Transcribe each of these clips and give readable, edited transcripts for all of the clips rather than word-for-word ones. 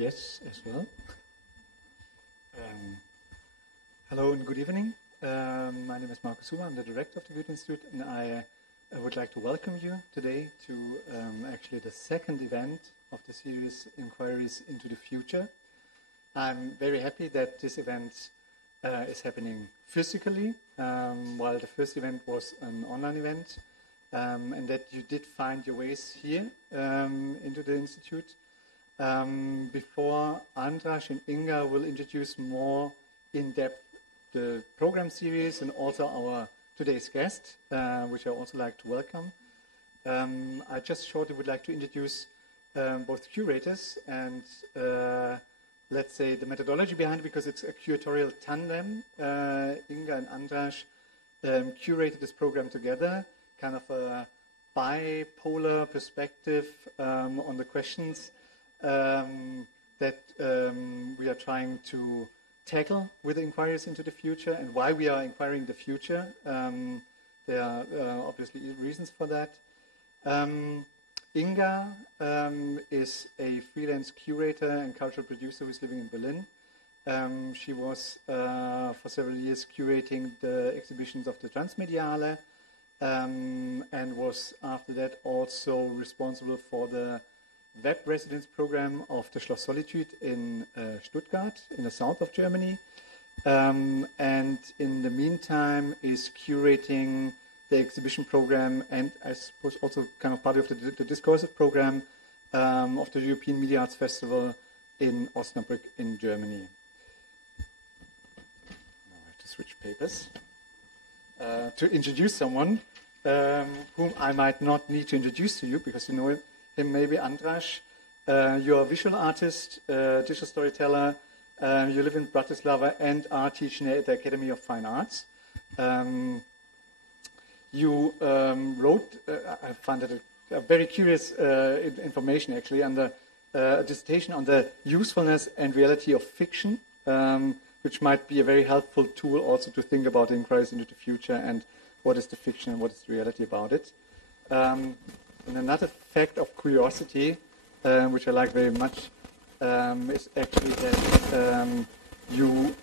Yes, as well. Hello and good evening. My name is Markus Huber. I'm the director of the Goethe-Institut, and I would like to welcome you today to actually the second event of the series Inquiries into the Future. I'm very happy that this event is happening physically, while the first event was an online event, and that you did find your ways here into the Institute. Before Andras and Inga will introduce more in-depth the program series and also our today's guest, which I also like to welcome, I just shortly would like to introduce both curators and let's say the methodology behind it, because it's a curatorial tandem. Inga and Andras curated this program together, kind of a bipolar perspective on the questions that we are trying to tackle with inquiries into the future and why we are inquiring the future. There are obviously reasons for that. Inga is a freelance curator and cultural producer who is living in Berlin. She was for several years curating the exhibitions of the Transmediale and was after that also responsible for the web residence program of the Schloss Solitude in Stuttgart, in the south of Germany, and in the meantime is curating the exhibition program and I suppose also kind of part of the discursive program of the European Media Arts Festival in Osnabrück in Germany. Now I have to switch papers to introduce someone whom I might not need to introduce to you because you know him maybe. Andras, you're a visual artist, digital storyteller, you live in Bratislava and are teaching at the Academy of Fine Arts. You wrote, I found it a very curious information actually, under a dissertation on the usefulness and reality of fiction, which might be a very helpful tool also to think about inquiries into the future and what is the fiction and what is the reality about it. And another fact of curiosity, which I like very much, is actually that you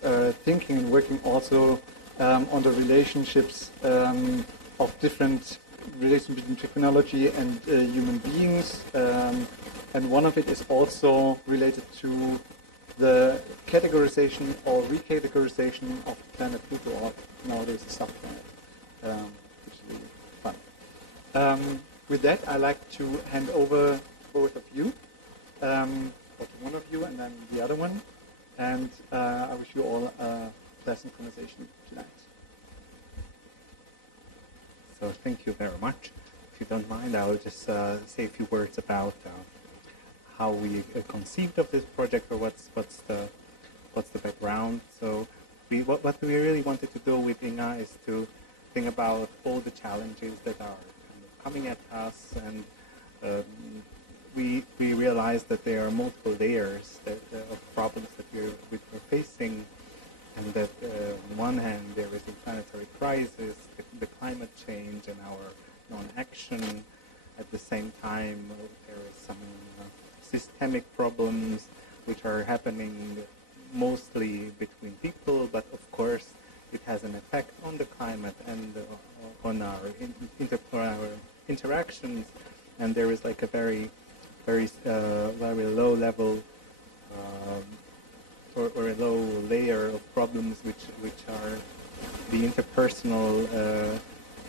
thinking and working also on the relationships of different relations between technology and human beings, and one of it is also related to the categorization or recategorization of the planet Pluto, or nowadays the subplanet, which is really fun. With that, I'd like to hand over both of you, or to one of you and then the other one, and I wish you all a pleasant conversation tonight. So thank you very much. If you don't mind, I will just say a few words about how we conceived of this project, or what's the background. So what we really wanted to do with Inga is to think about all the challenges that are coming at us, and we realized that there are multiple layers of problems that we're facing, and that on one hand there is a planetary crisis, the climate change and our non-action. At the same time, there is some systemic problems which are happening mostly between people, but of course it has an effect on the climate and on our interactions, and there is like a very low level or a low layer of problems which are the interpersonal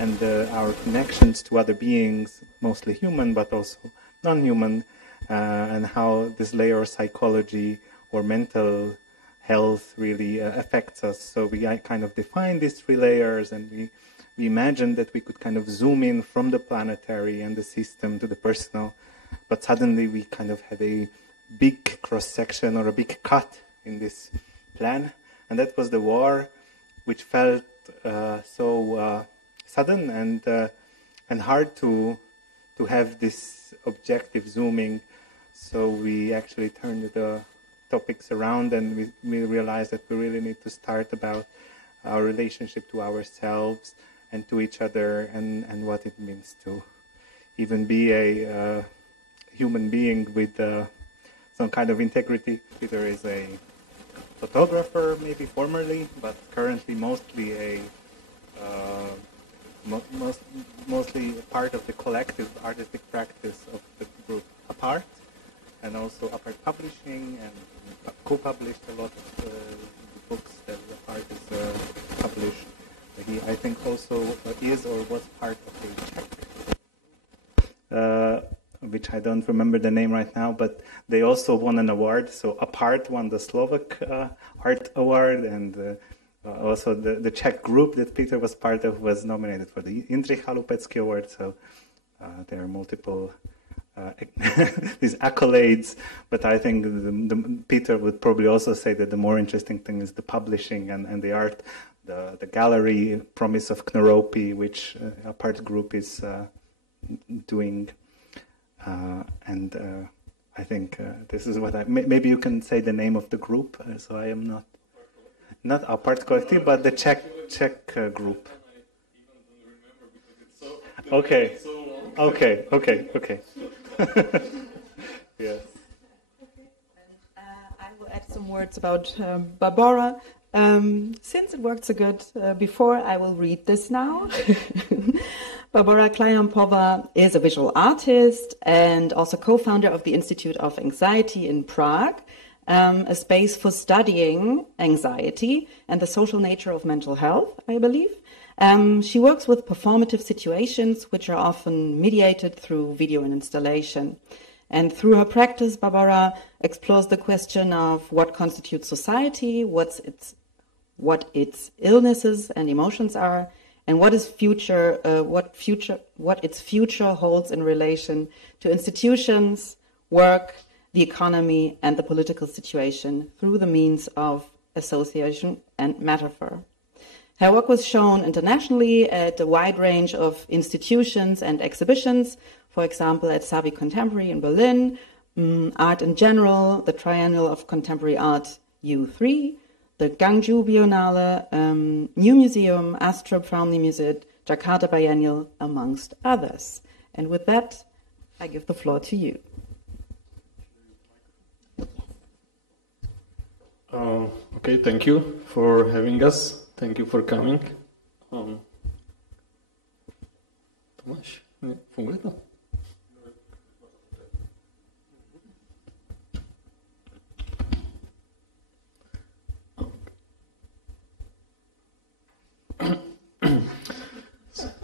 and our connections to other beings, mostly human but also non-human, and how this layer of psychology or mental health really affects us. So we kind of define these three layers, and we imagined that we could kind of zoom in from the planetary and the system to the personal, but suddenly we kind of had a big cross-section or a big cut in this plan, and that was the war, which felt so sudden and hard to have this objective zooming. So we actually turned the topics around, and we realized that we really need to start about our relationship to ourselves and to each other, and what it means to even be a human being with some kind of integrity. Peter is a photographer, maybe formerly, but currently mostly a mostly part of the collective artistic practice of the group Apart, and also Apart Publishing, and co-published a lot of the books that Apart is published. He, I think, also is or was part of a Czech, which I don't remember the name right now, but they also won an award. So Apart won the Slovak Art Award, and also the Czech group that Peter was part of was nominated for the Jindřich Chalupecký Award. So there are multiple these accolades, but I think Peter would probably also say that the more interesting thing is the publishing and the art, the gallery Promise of Knoropi, which Apart group is doing, and I think this is what maybe you can say the name of the group, so I am not Apart Collective, but the Czech group. Okay. Yes. I will add some words about Barbara. Since it worked so good before, I will read this now. Barbara Klejampova is a visual artist and also co-founder of the Institute of Anxiety in Prague, a space for studying anxiety and the social nature of mental health, I believe. She works with performative situations, which are often mediated through video and installation. And through her practice, Barbara explores the question of what constitutes society, what its illnesses and emotions are, and what its future holds in relation to institutions, work, the economy, and the political situation through the means of association and metaphor. Her work was shown internationally at a wide range of institutions and exhibitions, for example, at Savi Contemporary in Berlin, Art in General, the Triennial of Contemporary Art U3, the Gwangju Biennale, New Museum, Astrup Family Museum, Jakarta Biennial, amongst others. And with that, I give the floor to you. Okay, thank you for having us. Thank you for coming. Tomáš, funguje to?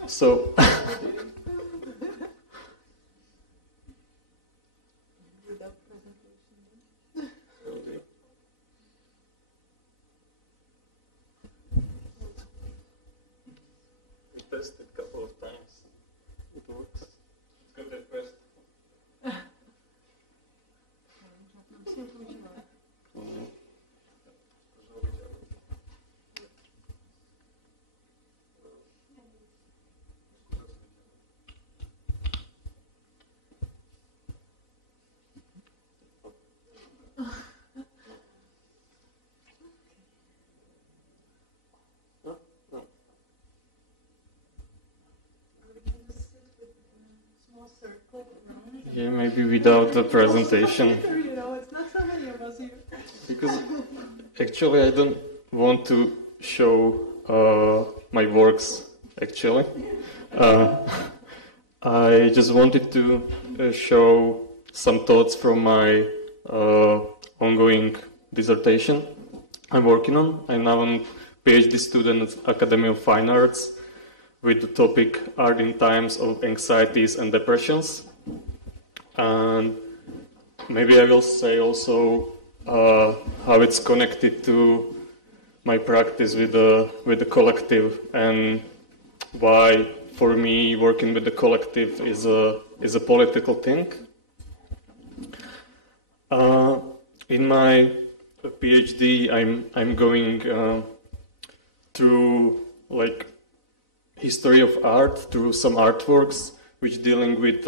So, tested a couple of times. It works. It's good at first. Yeah, maybe without a presentation. You know, it's not so many of us here. Because actually I don't want to show my works, actually. I just wanted to show some thoughts from my ongoing dissertation I'm working on. I'm now a PhD student at Academy of Fine Arts with the topic Art in Times of Anxieties and Depressions. And maybe I will say also how it's connected to my practice with the collective, and why, for me, working with the collective is a political thing. In my PhD, I'm going through like history of art, through some artworks which dealing with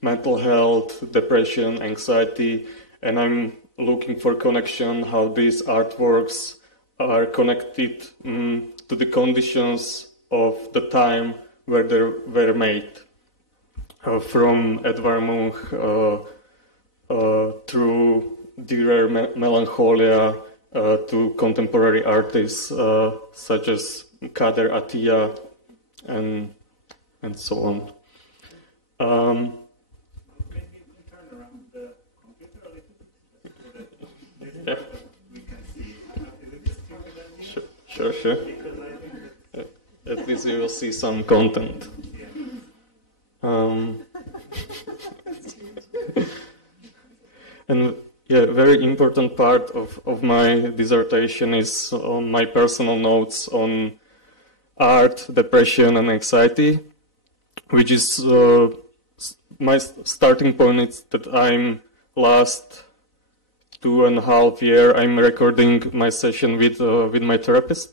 mental health, depression, anxiety, and I'm looking for connection, how these artworks are connected to the conditions of the time where they were made. From Edvard Munch, through dire melancholia to contemporary artists such as Kader Attia and so on. Can you turn around the computer a little bit so that we can see? Sure. At least you will see some content. And yeah, a very important part of my dissertation is on my personal notes on art, depression, and anxiety, which is my starting point is that I'm last 2.5 years I'm recording my session with my therapist,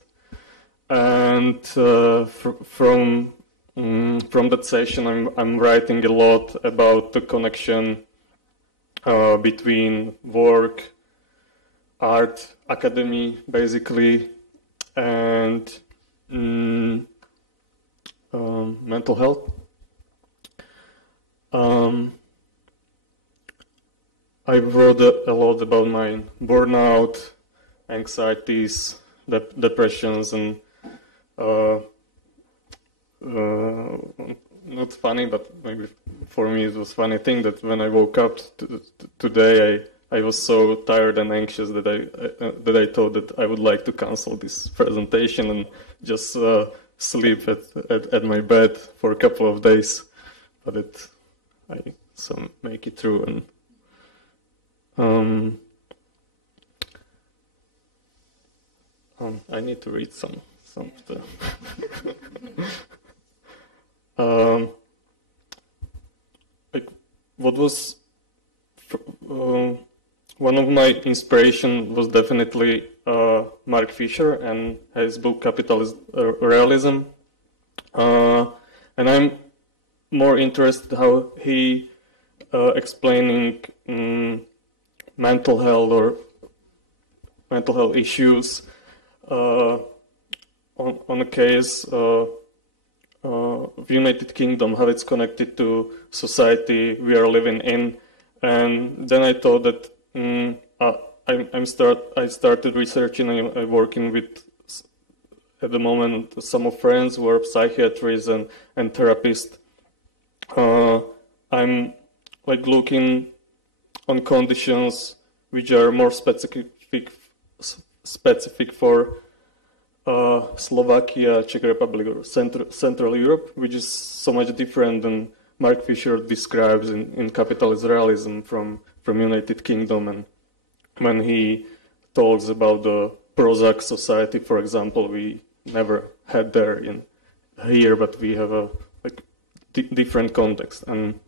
and from that session I'm writing a lot about the connection between work, art, academy, basically, and mental health. I wrote a lot about my burnout, anxieties, depressions, and not funny, but maybe for me it was a funny thing that when I woke up today, I was so tired and anxious that I thought that I would like to cancel this presentation and just sleep at my bed for a couple of days, but I make it through. And I need to read some stuff. What was one of my inspiration was definitely Mark Fisher and his book Capitalist Realism, and I'm more interested how he explaining mental health issues on a case of United Kingdom, how it's connected to society we are living in. And then I thought that I started researching and working with, at the moment, some of friends who are psychiatrists and therapists. I'm like looking on conditions which are more specific for Slovakia, Czech Republic, or Central Europe, which is so much different than Mark Fisher describes in Capitalist Realism from United Kingdom. And when he talks about the Prozac society, for example, we never had there here, but we have a different context. And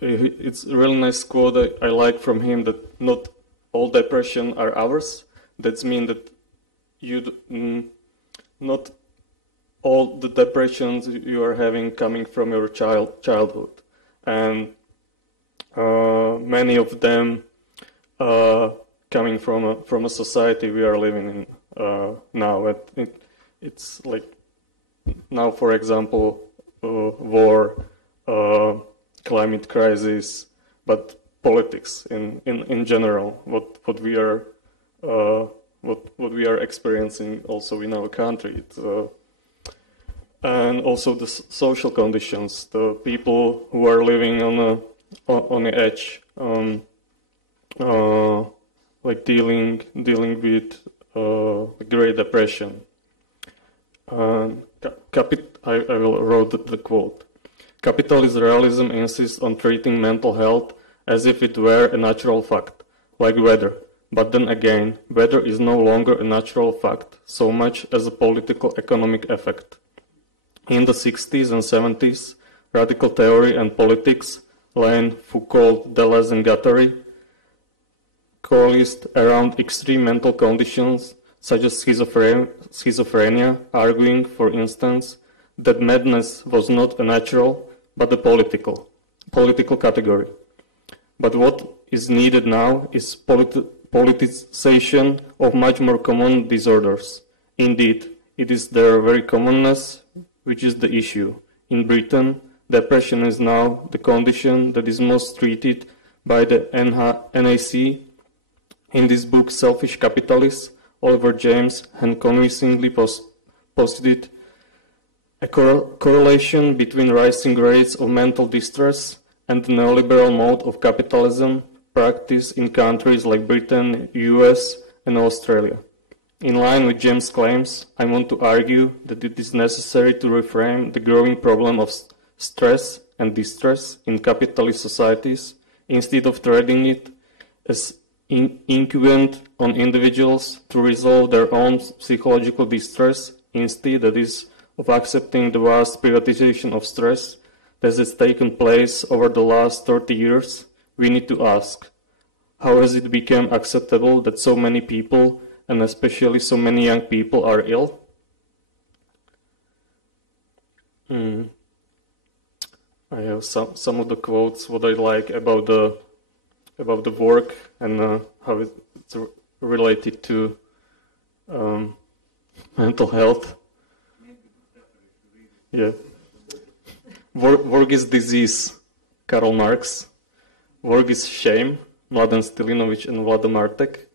it's a really nice quote I like from him, that not all depression are ours. That means that not all the depressions you are having coming from your childhood, and many of them coming from a society we are living in now. It's like now, for example, war, climate crisis, but politics in general. What we are experiencing also in our country. And also the social conditions, the people who are living on the edge, like dealing with the Great Depression. I will wrote the quote. Capitalist realism insists on treating mental health as if it were a natural fact, like weather. But then again, weather is no longer a natural fact, so much as a political economic effect. In the 60s and 70s, radical theory and politics, Lane, Foucault, Deleuze, and Guattari, coalesced around extreme mental conditions such as schizophrenia, arguing, for instance, that madness was not a natural, but a political category. But what is needed now is politicization of much more common disorders. Indeed, it is their very commonness which is the issue. In Britain, Depression is now the condition that is most treated by the NAC. In this book, Selfish Capitalists, Oliver James had convincingly posited a correlation between rising rates of mental distress and the neoliberal mode of capitalism practiced in countries like Britain, US, and Australia. In line with James' claims, I want to argue that it is necessary to reframe the growing problem of stress and distress in capitalist societies instead of treating it as incumbent on individuals to resolve their own psychological distress, instead, that is, of accepting the vast privatization of stress that has taken place over the last 30 years. We need to ask, how has it become acceptable that so many people, and especially so many young people, are ill? I have some of the quotes what I like about the work and how it's related to mental health. Yeah. Work is disease, Karl Marx. Work is shame, Mladen Stilinovic and Vlado Martek.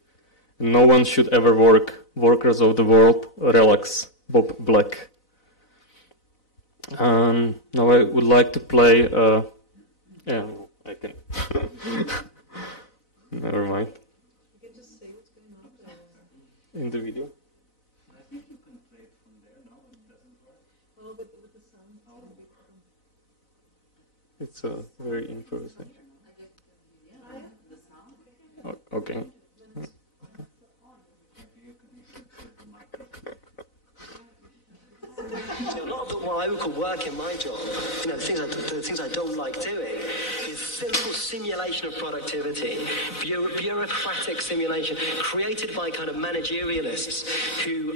No one should ever work. Workers of the world, relax, Bob Black. Now I would like to play. Yeah, I can. Never mind. You can just say what's going on in the video. I think you can play it from there. No, it doesn't work. Well, with the sound. It's a very improvisation. Okay. So a lot of what I would call work in my job, the things I don't like doing, is simple simulation of productivity, bureaucratic simulation created by kind of managerialists who,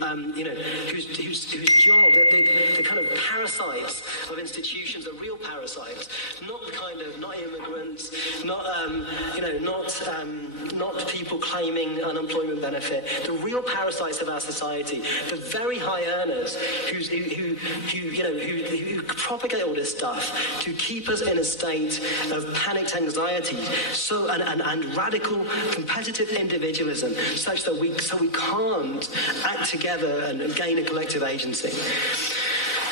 whose job, the kind of parasites of institutions, the real parasites, not immigrants, not people claiming unemployment benefit, the real parasites of our society, the very high earners who propagate all this stuff to keep us in a state of panicked anxiety, and radical competitive individualism, such that we can't act together and gain a collective agency.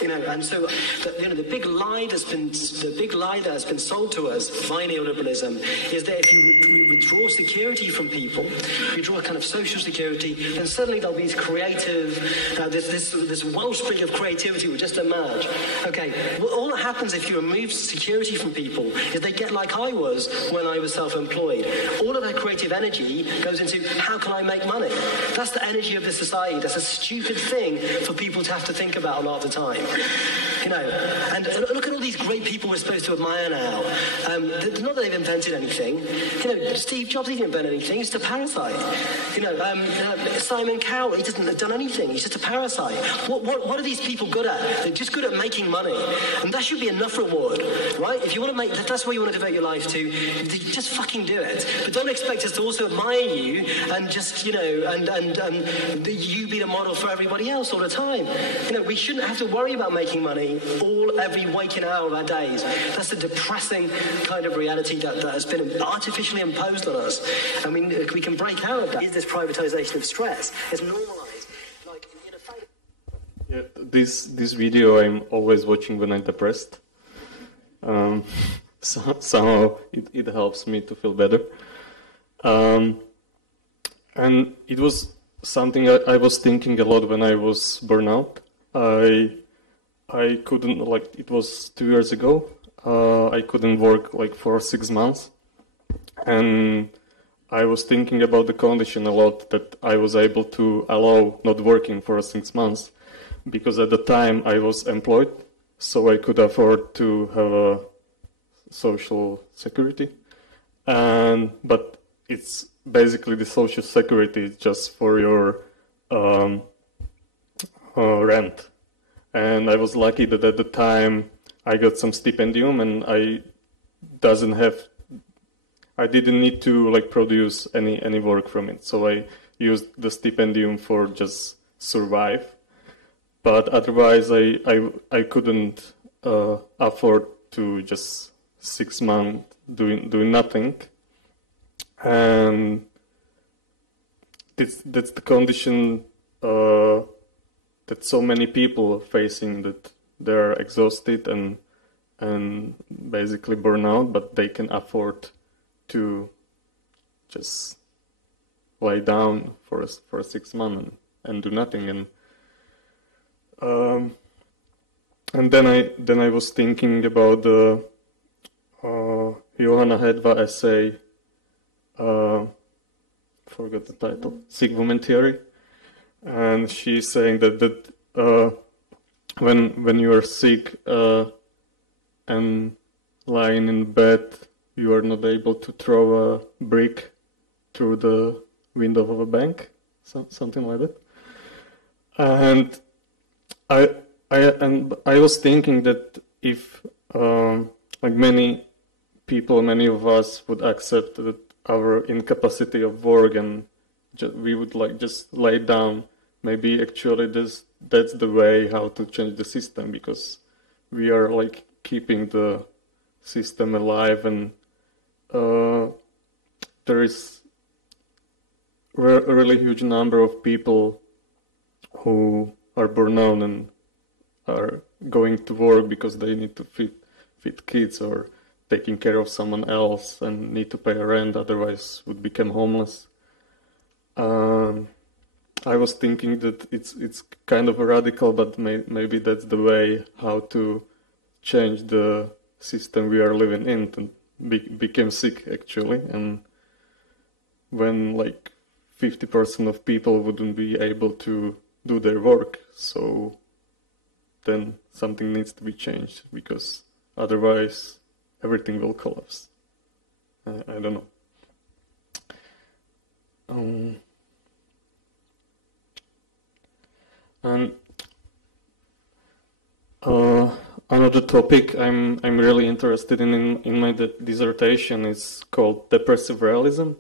And so the big lie that has been sold to us by neoliberalism is that if you withdraw security from people, you draw a kind of social security, then suddenly there'll be creative, this wellspring of creativity will just emerge. Okay, well, all that happens if you remove security from people is they get like I was when I was self-employed. All of that creative energy goes into how can I make money? That's the energy of the society. That's a stupid thing for people to have to think about a lot of the time. And look at all these great people we're supposed to admire now. Not that they've invented anything. Steve Jobs, he didn't invent anything. He's just a parasite. Simon Cowell, he doesn't have done anything. He's just a parasite. What are these people good at? They're just good at making money. And that should be enough reward, right? If you want to make, that's what you want to devote your life to, just fucking do it. But don't expect us to also admire you and just, and you be the model for everybody else all the time. We shouldn't have to worry about making money every waking hour of our days. That's a depressing kind of reality that has been artificially imposed on us. I mean, we can break out of that. Is this privatization of stress? It's normalized. Yeah, this video I'm always watching when I'm depressed. Somehow it helps me to feel better. And it was something I was thinking a lot when I was burnout. I couldn't, it was 2 years ago, I couldn't work for 6 months, and I was thinking about the condition a lot that I was able to allow not working for 6 months, because at the time I was employed, so I could afford to have a social security, but it's basically the social security is just for your rent. And I was lucky that at the time I got some stipendium, and I didn't need to produce any work from it. So I used the stipendium for just survive. But otherwise I couldn't afford to just 6 months doing nothing, and that's the condition that so many people are facing, that they're exhausted and basically burn out, but they can afford to just lie down for 6 months and do nothing. And then I was thinking about the Johanna Hedva essay, forgot the title, Sick Woman Theory, and she's saying that when you are sick and lying in bed, you are not able to throw a brick through the window of a bank, something like that. And I was thinking that if like many people, many of us would accept that our incapacity of work and we would like just lay down, maybe actually that's the way how to change the system, because we are like keeping the system alive, and there is a really huge number of people who are burned out and are going to work because they need to feed kids or taking care of someone else and need to pay rent, otherwise would become homeless. I was thinking that it's kind of radical, but maybe that's the way how to change the system we are living in, to become sick actually. And when like 50% of people wouldn't be able to do their work, so then something needs to be changed, because otherwise everything will collapse. I don't know. And another topic I'm really interested in my dissertation is called depressive realism.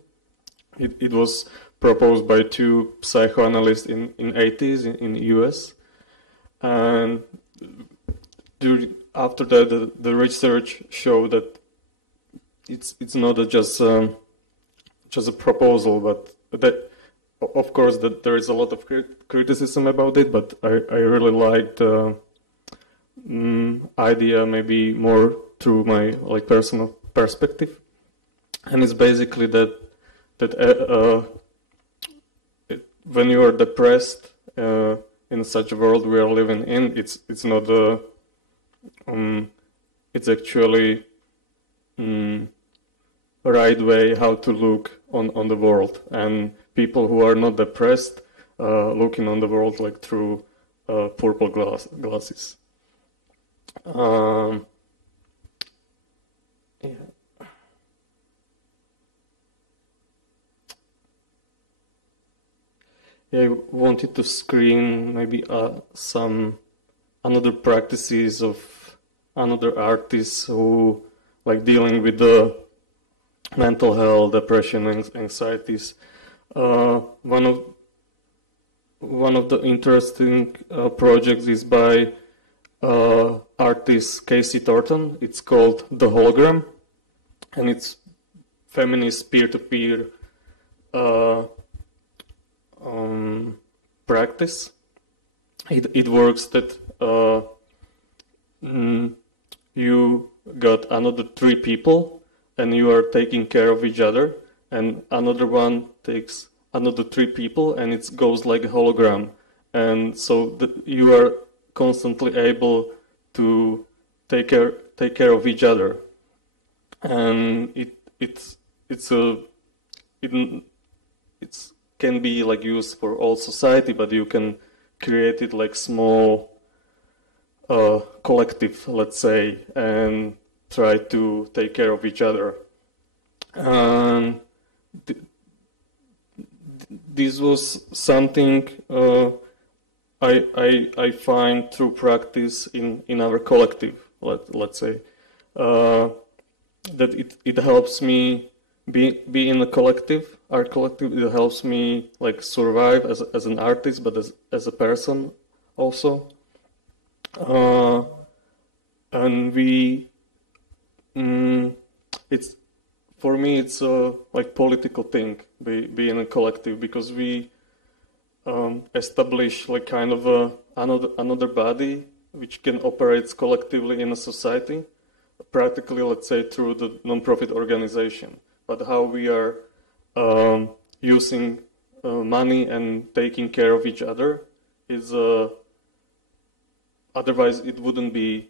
It was proposed by two psychoanalysts in 80s in the US, and after that the research showed that it's not just a proposal, but that of course that there is a lot of criticism about it, but I really liked the idea, maybe more through my like personal perspective, and it's basically that when you are depressed in such a world we are living in, it's not it's actually right way how to look on the world, and people who are not depressed looking on the world like through purple glasses. Yeah. Yeah, I wanted to screen maybe some another practices of another artists who like dealing with the mental health, depression, and anxieties. One of the interesting projects is by artist Casey Thornton. It's called The Hologram, and it's feminist peer-to-peer practice. It works that you got another 3 people and you are taking care of each other, and another one takes another 3 people, and it goes like a hologram, and so that you are constantly able to take care of each other, and it can be like used for all society, but you can create it like small collective, let's say, and try to take care of each other. And this was something I find through practice in our collective, let's say, that it helps me be in a collective. Our collective, it helps me like survive as an artist, but as a person also. And we It's for me, it's a like political thing, being a collective, because we establish like kind of another body which can operate collectively in a society, practically, let's say, through the non-profit organization. But how we are using money and taking care of each other is otherwise it wouldn't be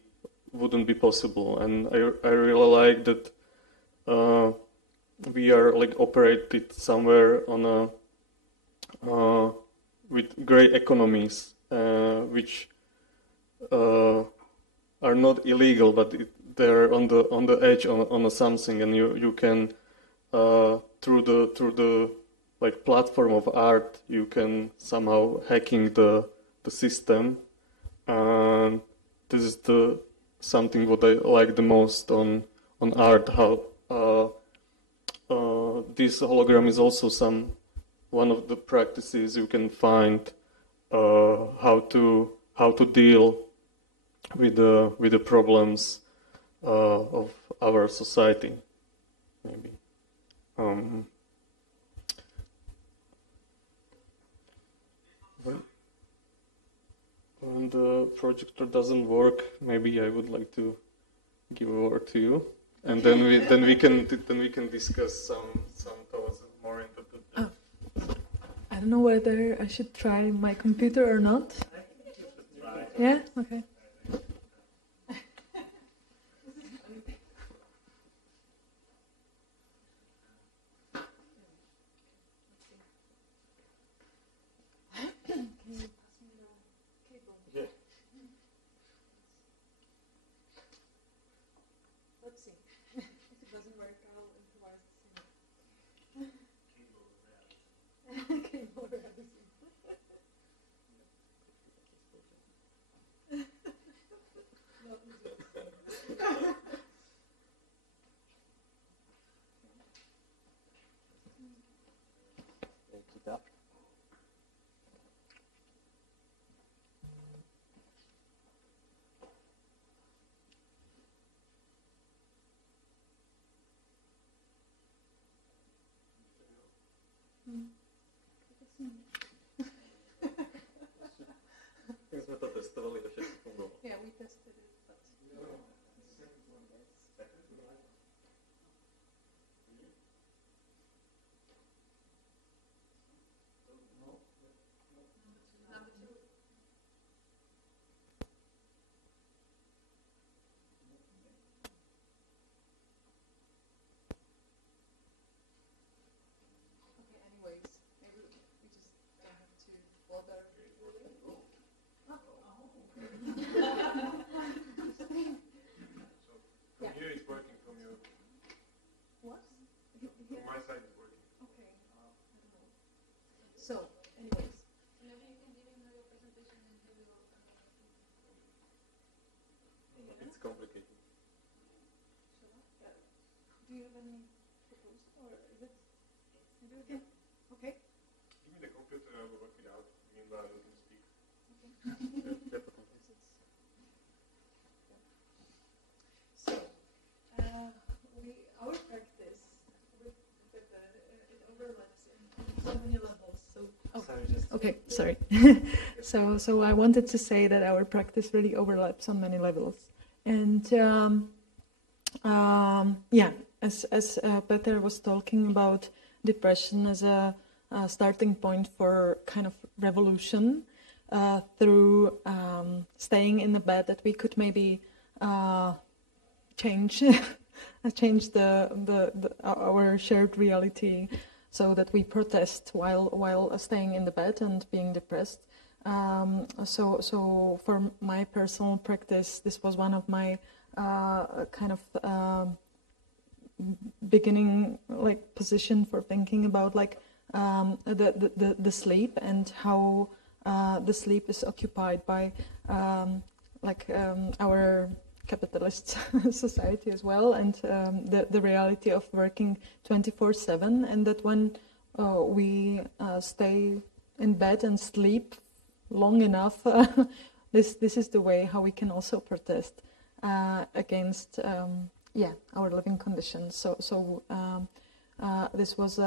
possible. And I really like that we are like operated somewhere on a with great economies which are not illegal, but they're on the edge on something, and you can through the like platform of art you can somehow hacking the system. And this is something what I like the most on art, how this hologram is also one of the practices you can find how to deal with the problems of our society, maybe. When the projector doesn't work, maybe I would like to give a word to you, and then we can discuss some thoughts more into the. I don't know whether I should try my computer or not. Yeah? Okay. Let's see. If it doesn't work, I'll improvise the same. Keyboard. Yeah, we tested it, but okay, anyways, maybe we just don't have to bother. From here it's working, from you. What? My side is working. Okay. I don't know. So, anyways. It's complicated. Do you have any proposal, or is it? Okay. Okay. Give me the computer, I will work it out. Meanwhile, you can speak. So, our practice with it overlaps in so many levels. So, okay, sorry. So I wanted to say that our practice really overlaps on many levels, and yeah, as Peter was talking about depression as a starting point for kind of revolution through staying in the bed, that we could maybe change our shared reality, so that we protest while staying in the bed and being depressed. So for my personal practice, this was one of my kind of beginning like position for thinking about like the sleep, and how the sleep is occupied by our capitalist society as well, and the reality of working 24/7, and that when we stay in bed and sleep long enough, this is the way how we can also protest against our living conditions. So this was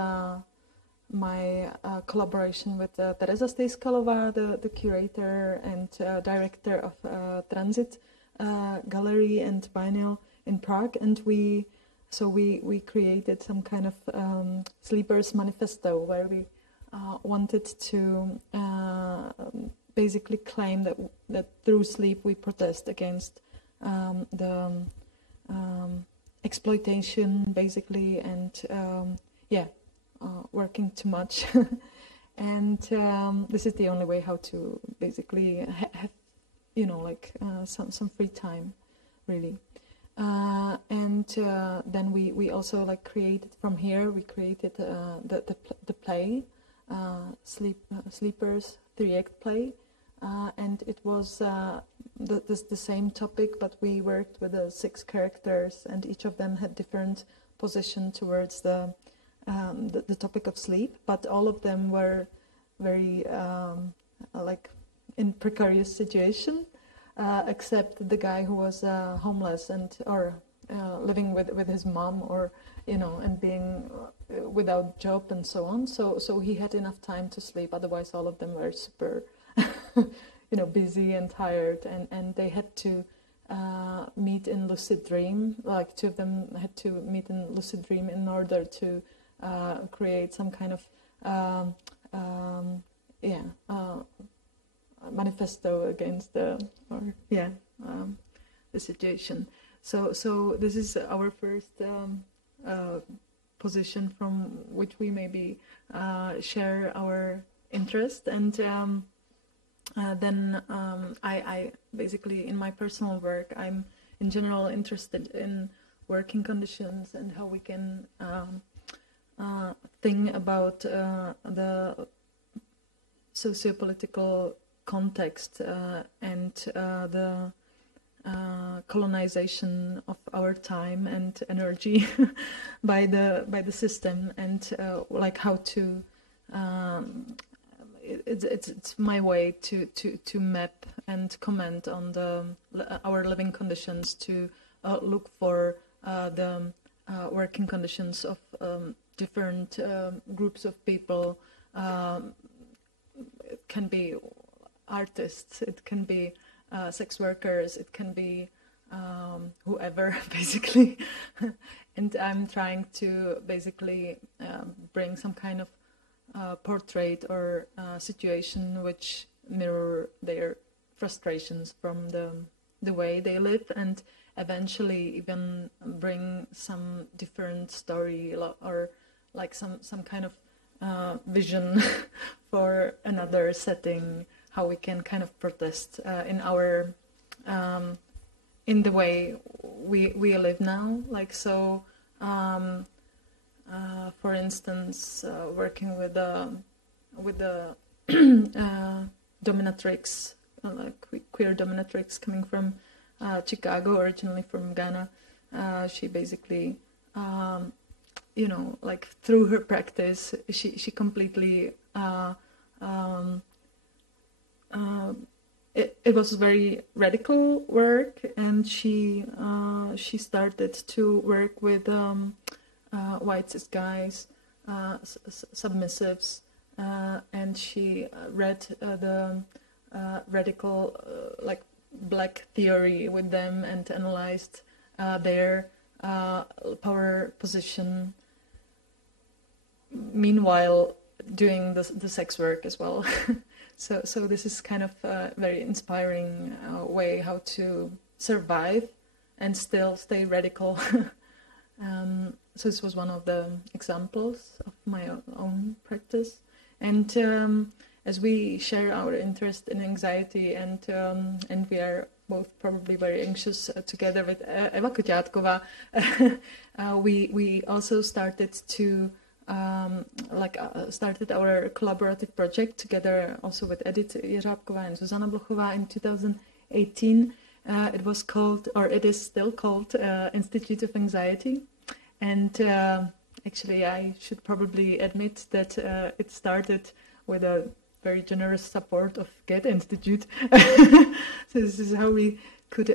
my collaboration with Teresa Stejskalová, the curator and director of Transit Gallery and Biennial in Prague, and we created some kind of sleepers manifesto where we wanted to basically claim that through sleep we protest against the exploitation, basically, and working too much. And this is the only way how to basically have, some free time, really. And then we also created from here. We created the play, Sleepers 3-act play, and it was the same topic, but we worked with the 6 characters, and each of them had different position towards the topic of sleep, but all of them were very in precarious situation, except the guy who was homeless or living with his mom, or and being without job and so on. So he had enough time to sleep. Otherwise, all of them were super busy and tired, and they had to meet in lucid dream. 2 of them had to meet in lucid dream in order to create some kind of manifesto against the situation. So this is our first position from which we maybe share our interest, and then I basically, in my personal work, I'm in general interested in working conditions and how we can think about the sociopolitical context and the colonization of our time and energy by the system, and how to it's my way to map and comment on our living conditions, to look for the working conditions of different groups of people. It can be artists, it can be sex workers, it can be whoever, basically. And I'm trying to basically bring some kind of portrait or situation which mirror their frustrations from the way they live, and eventually even bring some different story or some kind of vision for another setting, how we can kind of protest in our in the way we live now. For instance, working with the dominatrix, queer dominatrix coming from Chicago, originally from Ghana. She basically, through her practice, she completely. It was very radical work, and she started to work with white cis guys, submissives, and she read the radical black theory with them and analyzed their power position, meanwhile doing the sex work as well. So this is kind of a very inspiring way how to survive and still stay radical. So this was one of the examples of my own practice. And as we share our interest in anxiety, and we are both probably very anxious together with Eva Koťátková, we also started to started our collaborative project together also with Edith Jeřábková and Zuzana Blochová in 2018. It was called, or it is still called, Institute of Anxiety. And actually, I should probably admit that it started with a very generous support of Goethe-Institut. So this is how we could,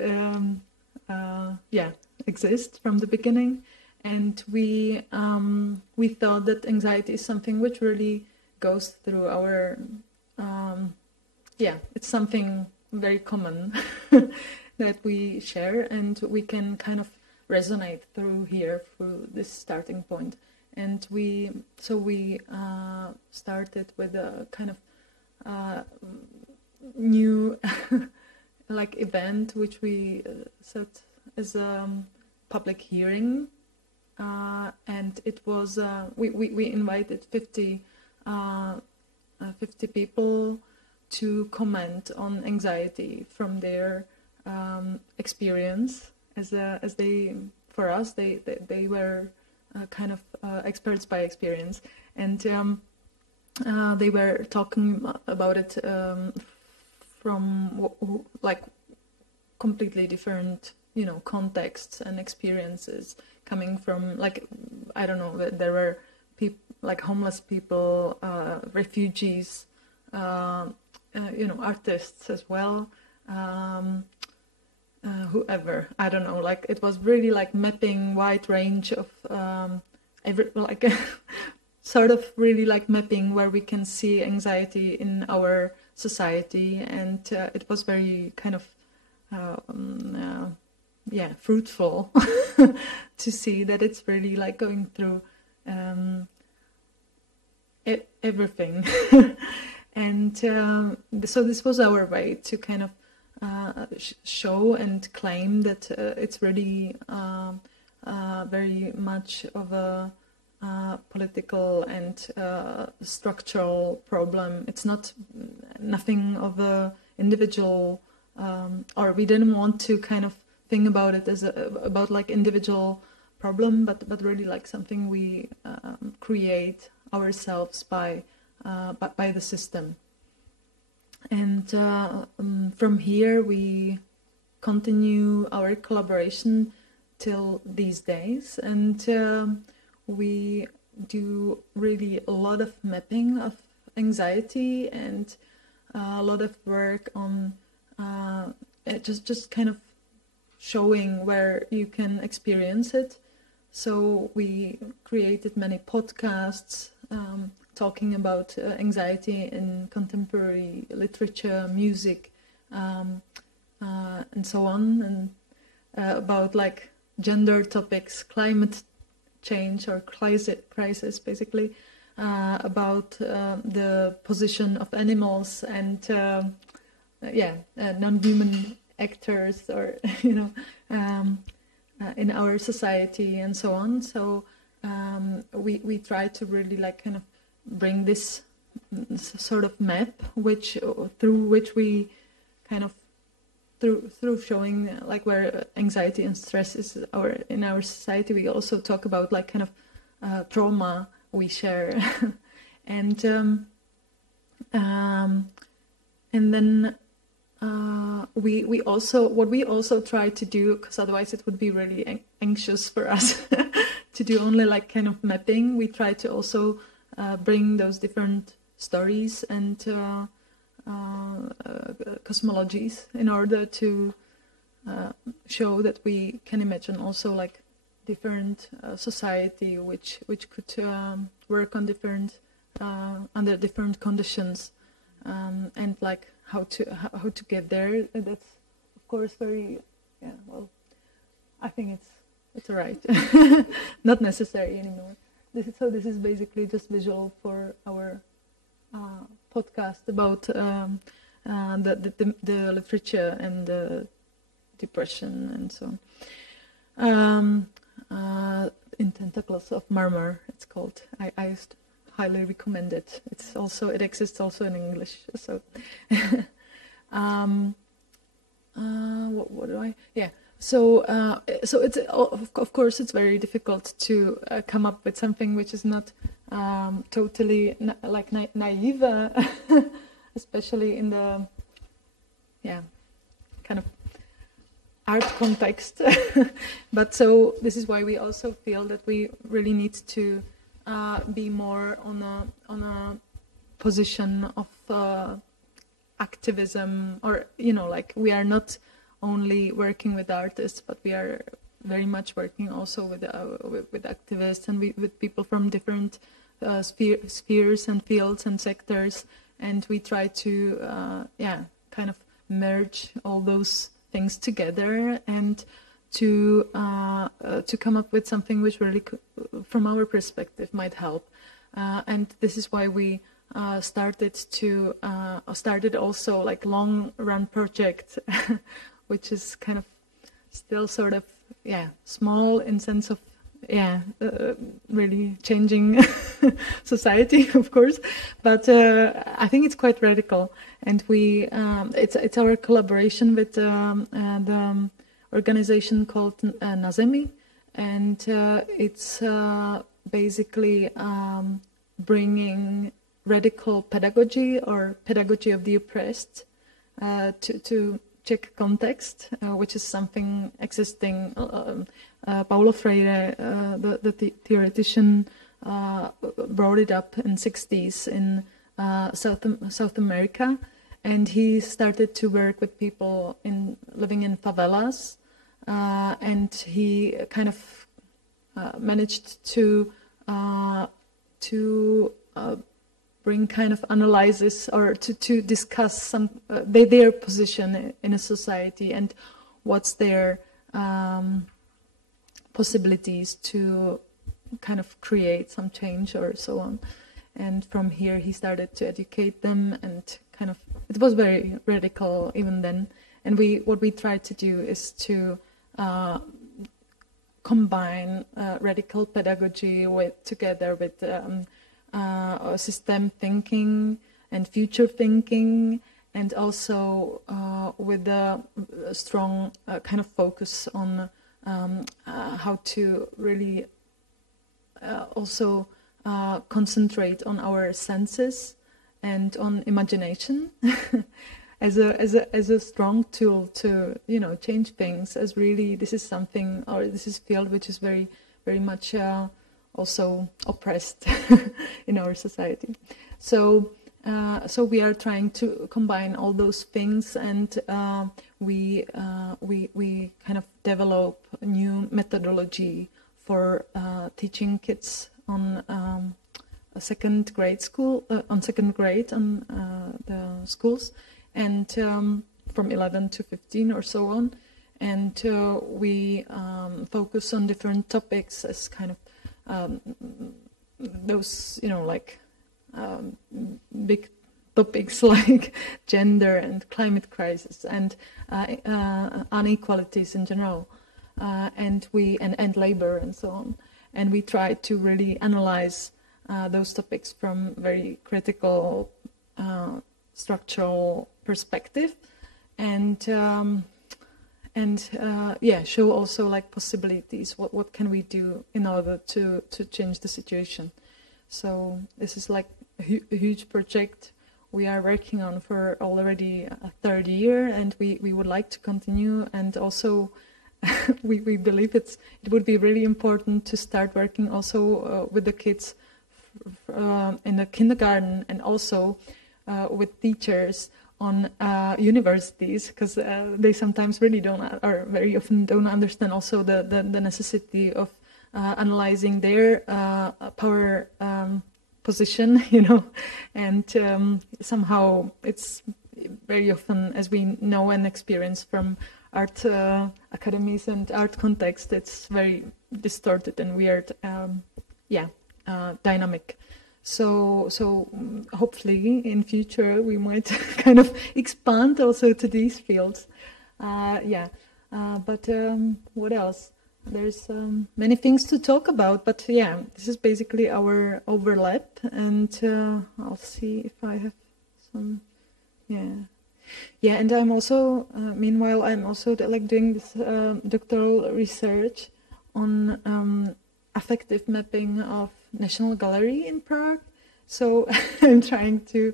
exist from the beginning, and we thought that anxiety is something which really goes through our it's something very common that we share, and we can kind of resonate through this starting point. And we started with a kind of new like event which we set as a public hearing, and it was we invited 50 people to comment on anxiety from their experience as they, for us, they were kind of experts by experience, and they were talking about it from like completely different, contexts and experiences, coming from, like, I don't know, there were people like homeless people, refugees, artists as well, whoever, I don't know, like it was really like mapping wide range of sort of really like mapping where we can see anxiety in our society, and it was very kind of fruitful to see that it's really like going through everything. And so this was our way to kind of show and claim that it's really very much of a political and structural problem. It's nothing of a individual, or we didn't want to kind of think about it as about like individual problem, but really like something we create ourselves by the system. And from here we continue our collaboration till these days, and we do really a lot of mapping of anxiety and a lot of work on just kind of showing where you can experience it. So we created many podcasts talking about anxiety in contemporary literature, music, and so on, and about like gender topics, climate change or crisis basically, about the position of animals and non-human actors, or in our society and so on. So we try to really like kind of bring this sort of map, through which we kind of through showing like where anxiety and stress is in our society. We also talk about like kind of trauma we share, and then we also try to do, because otherwise it would be really anxious for us to do only like kind of mapping. We try to also bring those different stories and cosmologies in order to show that we can imagine also like different society which could work on different under different conditions, and like how to get there. That's of course very I think it's alright. Not necessary anymore. This is basically just visual for our podcast about the literature and the depression and so on. In Tentacles of Marmor, it's called. I highly recommend it. It exists also in English. So, what do I? Yeah. So it's of course it's very difficult to come up with something which is not totally naive, especially in the kind of art context. But so this is why we also feel that we really need to be more on a position of activism, or like we are not only working with artists, but we are very much working also with activists and with people from different spheres and fields and sectors, and we try to kind of merge all those things together and to come up with something which really, from our perspective, might help. And this is why we started also like long-run project, which is kind of still sort of small in sense of really changing society, of course, but I think it's quite radical. And we it's our collaboration with the organization called Nazemi, and it's basically bringing radical pedagogy or pedagogy of the oppressed to Czech context, which is something existing. Paulo Freire, the theoretician, brought it up in '60s in South America, and he started to work with people living in favelas, and he kind of managed to bring kind of analysis or to discuss some their position in a society and what's their possibilities to kind of create some change or so on. And from here he started to educate them, and kind of it was very radical even then. And what we tried to do is to combine radical pedagogy together with system thinking and future thinking, and also with a strong kind of focus on how to really also concentrate on our senses and on imagination as a strong tool to change things. As really this is something, or this is field which is very very much also oppressed in our society. So we are trying to combine all those things, and we kind of develop a new methodology for teaching kids on a second grade on the schools, and from 11 to 15 or so on. And we focus on different topics as kind of those, big topics like gender and climate crisis and inequalities in general, and labor and so on. And we try to really analyze those topics from very critical structural perspective, and show also like possibilities. What can we do in order to change the situation? So this is like a huge project we are working on for already a third year, and we would like to continue. And also we believe it would be really important to start working also with the kids in the kindergarten, and also with teachers on universities, because they sometimes really or very often don't understand also the necessity of analyzing their power position, and somehow it's very often, as we know and experience from art academies and art context, it's very distorted and weird, dynamic. So hopefully in future we might kind of expand also to these fields. But what else? There's many things to talk about, but this is basically our overlap, and I'll see if I have some. And I'm also meanwhile I'm also like doing this doctoral research on affective mapping of National Gallery in Prague. So I'm trying to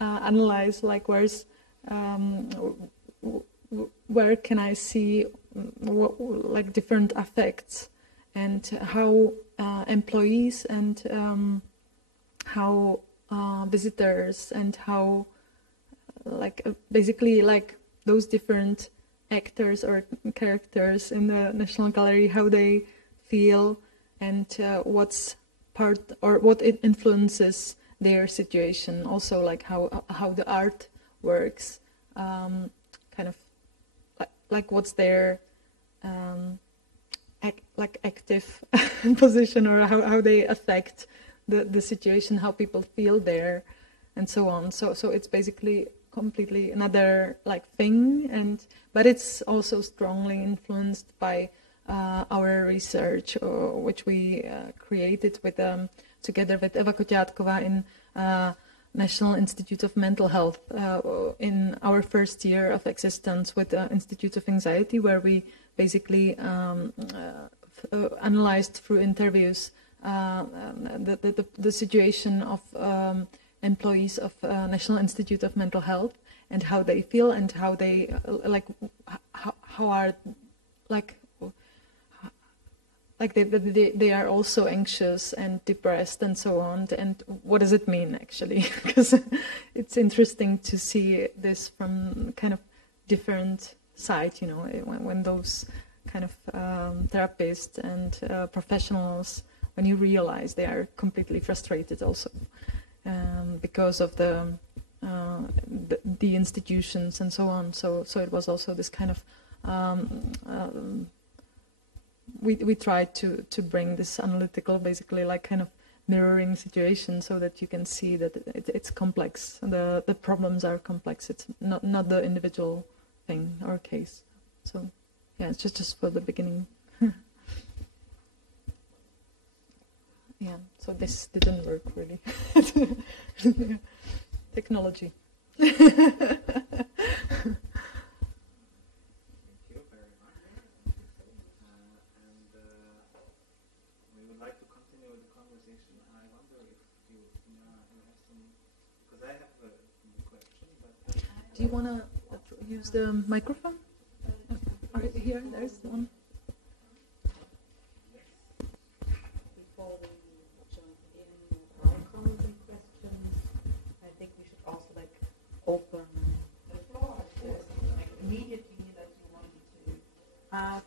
analyze like where can I see like different affects, and how employees and how visitors, and how basically like those different actors or characters in the National Gallery, how they feel, and what's part or what it influences their situation. Also, like how the art works, kind of like what's their active position, or how they affect the situation, how people feel there, and so on. So it's basically completely another thing, but it's also strongly influenced by our research, which we created with together with Eva Koťátkova in National Institute of Mental Health in our first year of existence with the Institute of Anxiety, where we basically analyzed through interviews the situation of employees of National Institute of Mental Health and how they feel and how they how are they are also anxious and depressed and so on, and what does it mean actually? Because it's interesting to see this from kind of different side, you know, when those kind of therapists and professionals, when you realize they are completely frustrated also because of the institutions and so on. So it was also this kind of we tried to bring this analytical, basically kind of mirroring situation, so that you can see that it's complex. The problems are complex. It's not the individual thing or case. So yeah, it's just for the beginning. Yeah. So this didn't work really. Technology. Do you want to use the microphone? Here, there's one. Before we jump in with our comments and questions, I think we should also open the floor. Immediately that you wanted to ask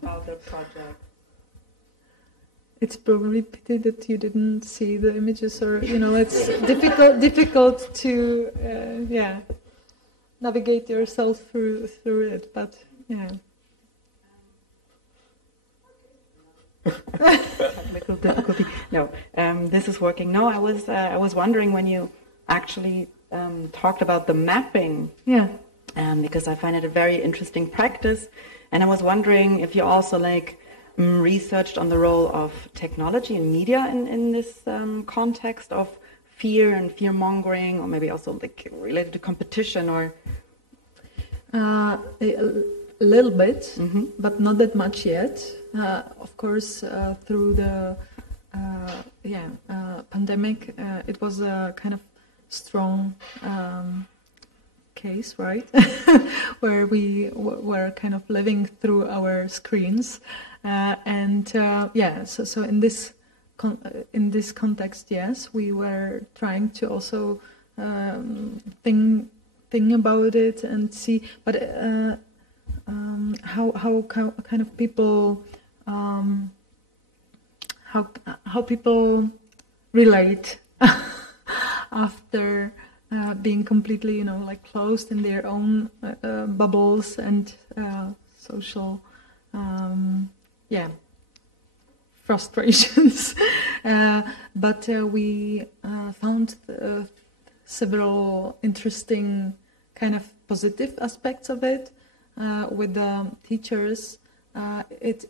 about the project. It's probably pity that you didn't see the images, or it's difficult to navigate yourself through it. But yeah. Technical difficulty. No, this is working. No, I was wondering when you actually talked about the mapping. Yeah. Because I find it a very interesting practice, and I was wondering if you also researched on the role of technology and media in this context of fear and fear-mongering, or maybe also related to competition, or a little bit, but not that much yet. Of course, through the pandemic, it was a kind of strong case, right? Where we were kind of living through our screens. So in this context, yes, we were trying to also think about it and see, but how kind of people how people relate after being completely closed in their own bubbles and social frustrations. But we found several interesting kind of positive aspects of it with the teachers. It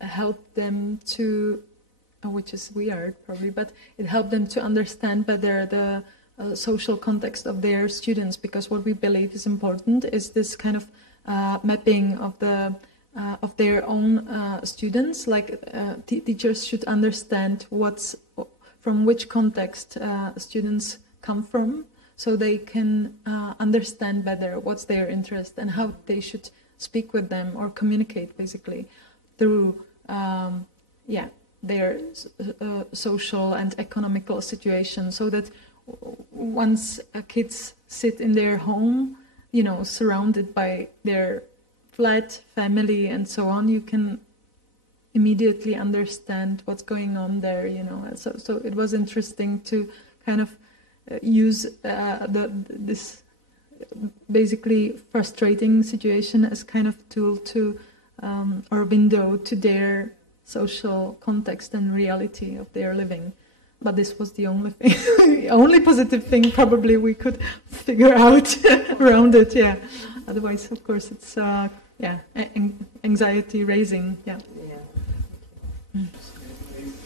helped them to, which is weird probably, but it helped them to understand better the social context of their students, because what we believe is important is this kind of mapping of their own students. Teachers should understand from which context students come from, so they can understand better what's their interest and how they should speak with them or communicate, basically, through their social and economical situation, so that once kids sit in their home, surrounded by their flat family and so on, you can immediately understand what's going on there, So it was interesting to kind of use this basically frustrating situation as kind of tool to or window to their social context and reality of their living. But this was the only thing, only positive thing probably we could figure out around it. Yeah. Otherwise, of course, it's anxiety raising. Yeah.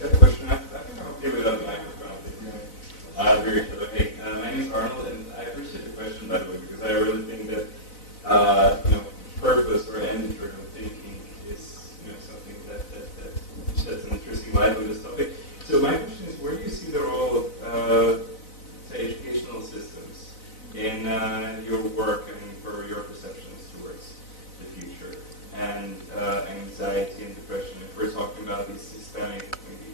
A question. I think I'll give it a microphone. Very hello. Hey, my name is Arnold, and I appreciate the question, by the way, because I really think that purpose or end-driven thinking is something that's an interesting light on this topic. So my question is, where do you see the role of say educational systems in your work and for your perceptions towards the future and anxiety and depression? If we're talking about these systemic, maybe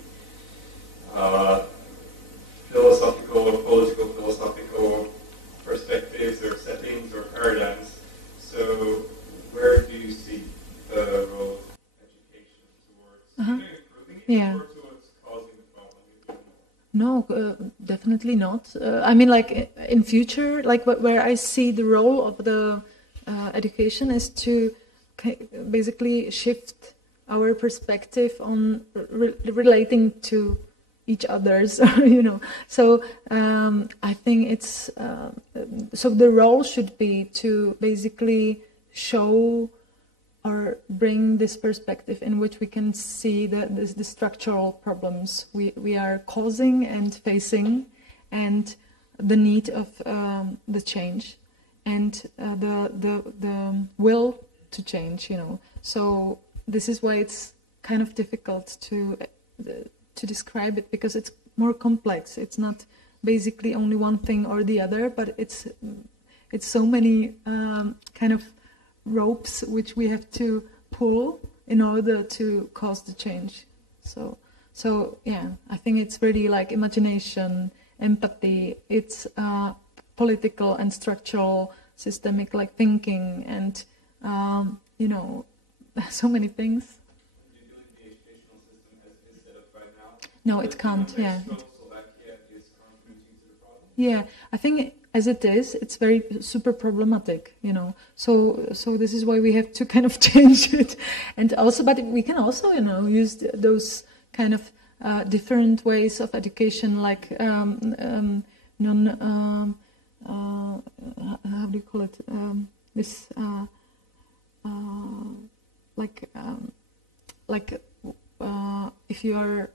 philosophical or political philosophical perspectives or settings or paradigms, so where do you see the role of education towards improving it or towards causing the problem? No, definitely not. I mean, like in future, like where I see the role of the education is to basically shift our perspective on relating to each other's, So I think it's so the role should be to basically show or bring this perspective in which we can see the structural problems we are causing and facing, and the need of the change, and the will to change. So this is why it's kind of difficult to describe it, because it's more complex. It's not basically only one thing or the other, but it's so many kind of ropes which we have to pull in order to cause the change. So yeah, I think it's really like imagination, empathy. It's political and structural, systemic like thinking, and so many things. No, it can't. Yeah. Yeah, I think as it is, it's very super problematic, So this is why we have to kind of change it, and also, but we can also, use those kind of different ways of education, like how do you call it? This if you are,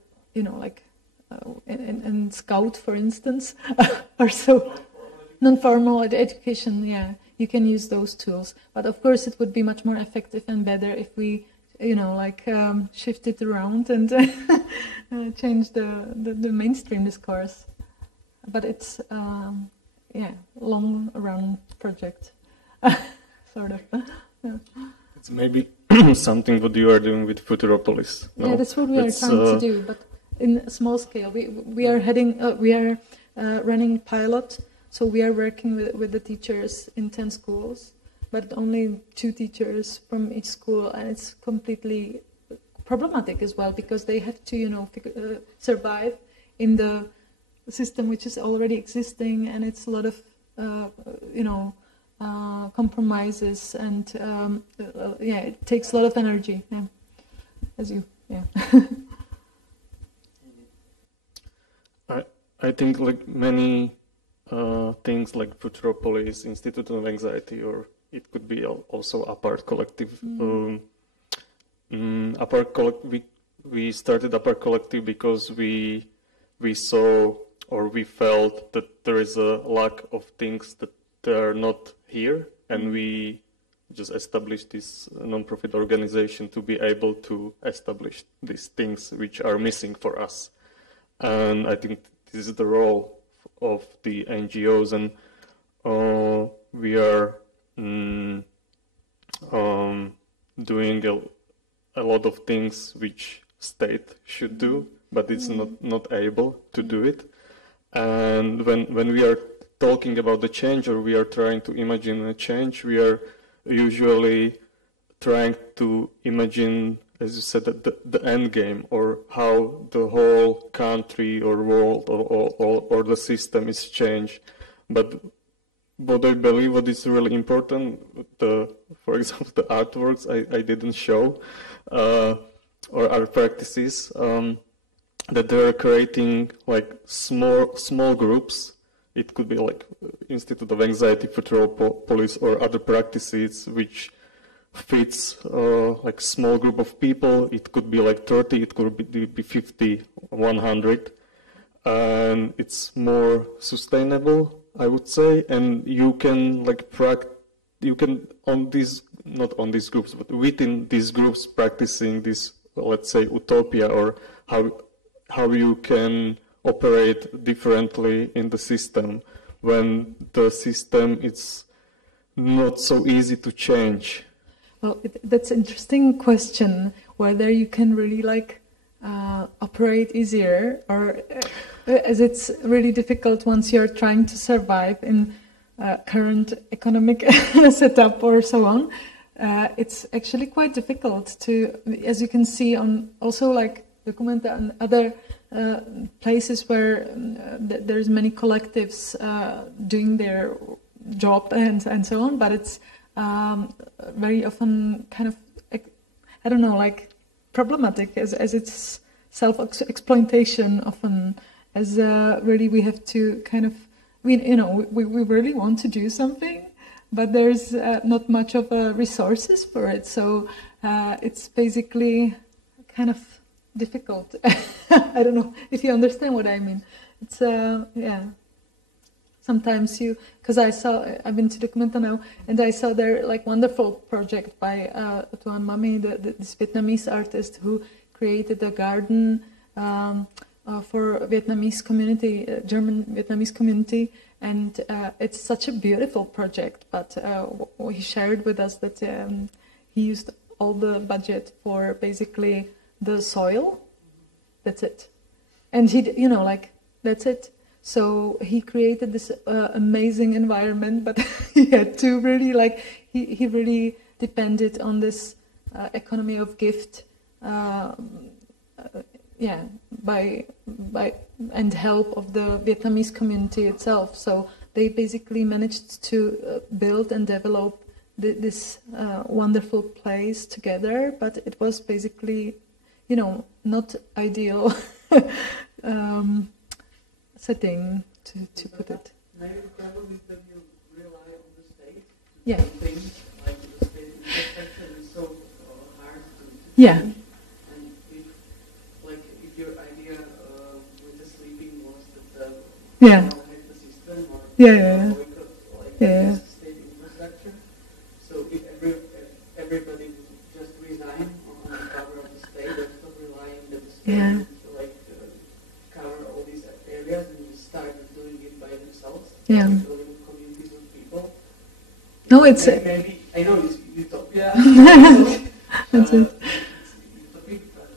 in Scout, for instance, or so. Non-formal education, yeah, you can use those tools. But of course, it would be much more effective and better if we, shift it around and change the mainstream discourse. But it's, long-run project, sort of. Yeah. It's maybe something what you are doing with Futuropolis. No? Yeah, that's what we are trying to do, but in a small scale. We are running pilot. So we are working with the teachers in 10 schools, but only 2 teachers from each school, and it's completely problematic as well, because they have to, survive in the system which is already existing, and it's a lot of, compromises, and it takes a lot of energy. Yeah, I think like many things like Futuropolis, Institute of Anxiety, or it could be also Apart Collective. We started Apart Collective because we saw, or we felt that there is a lack of things that are not here, and we just established this non-profit organization to be able to establish these things which are missing for us. And I think this is the role of the NGOs, and we are doing a lot of things which state should do, but it's not able to do it. And when we are talking about the change or we are trying to imagine a change, we are usually trying to imagine, as you said, the end game, or how the whole country or world or the system is changed. But what I believe what is really important, for example, the artworks I didn't show, or art practices, that they are creating like small groups. It could be like Institute of Anxiety Patrol Police or other practices which fits like small group of people. It could be like 30, it could be 50, 100, and it's more sustainable, I would say. And you can like you can on these, not on these groups, but within these groups practicing this, let's say, utopia, or how you can operate differently in the system when the system is not so easy to change. Well, that's an interesting question, whether you can really like operate easier, or as it's really difficult once you're trying to survive in current economic setup or so on. It's actually quite difficult to, as you can see on also like Documenta and other places where there's many collectives doing their job and so on, but it's very often kind of, I don't know, like problematic as it's self-exploitation often, as really we have to kind of, we really want to do something, but there's not much of resources for it, so it's basically kind of difficult. I don't know if you understand what I mean. It's yeah. Sometimes because I've been to Documenta now, and I saw their like wonderful project by Tuan Mami, this Vietnamese artist who created a garden for Vietnamese community, German Vietnamese community, and it's such a beautiful project. But he shared with us that he used all the budget for basically the soil. That's it, and he, like that's it. So he created this amazing environment, but he had to really he really depended on this economy of gift, by and help of the Vietnamese community itself. So they basically managed to build and develop this wonderful place together, but it was basically, not ideal. Setting to put it. Maybe the problem is that you rely on the state. Yeah. Things like the state infrastructure is so hard to Yeah. change. And if your idea with the sleeping was that Yeah. hit the system or Yeah. the state infrastructure. So if everybody would just resign on the cover of the state, and stop relying that the state Yeah. would cover all these areas and just start doing it by themselves. Yeah. Building communities of people. No, it's Maybe I know it's utopia. That's it. It's utopic, but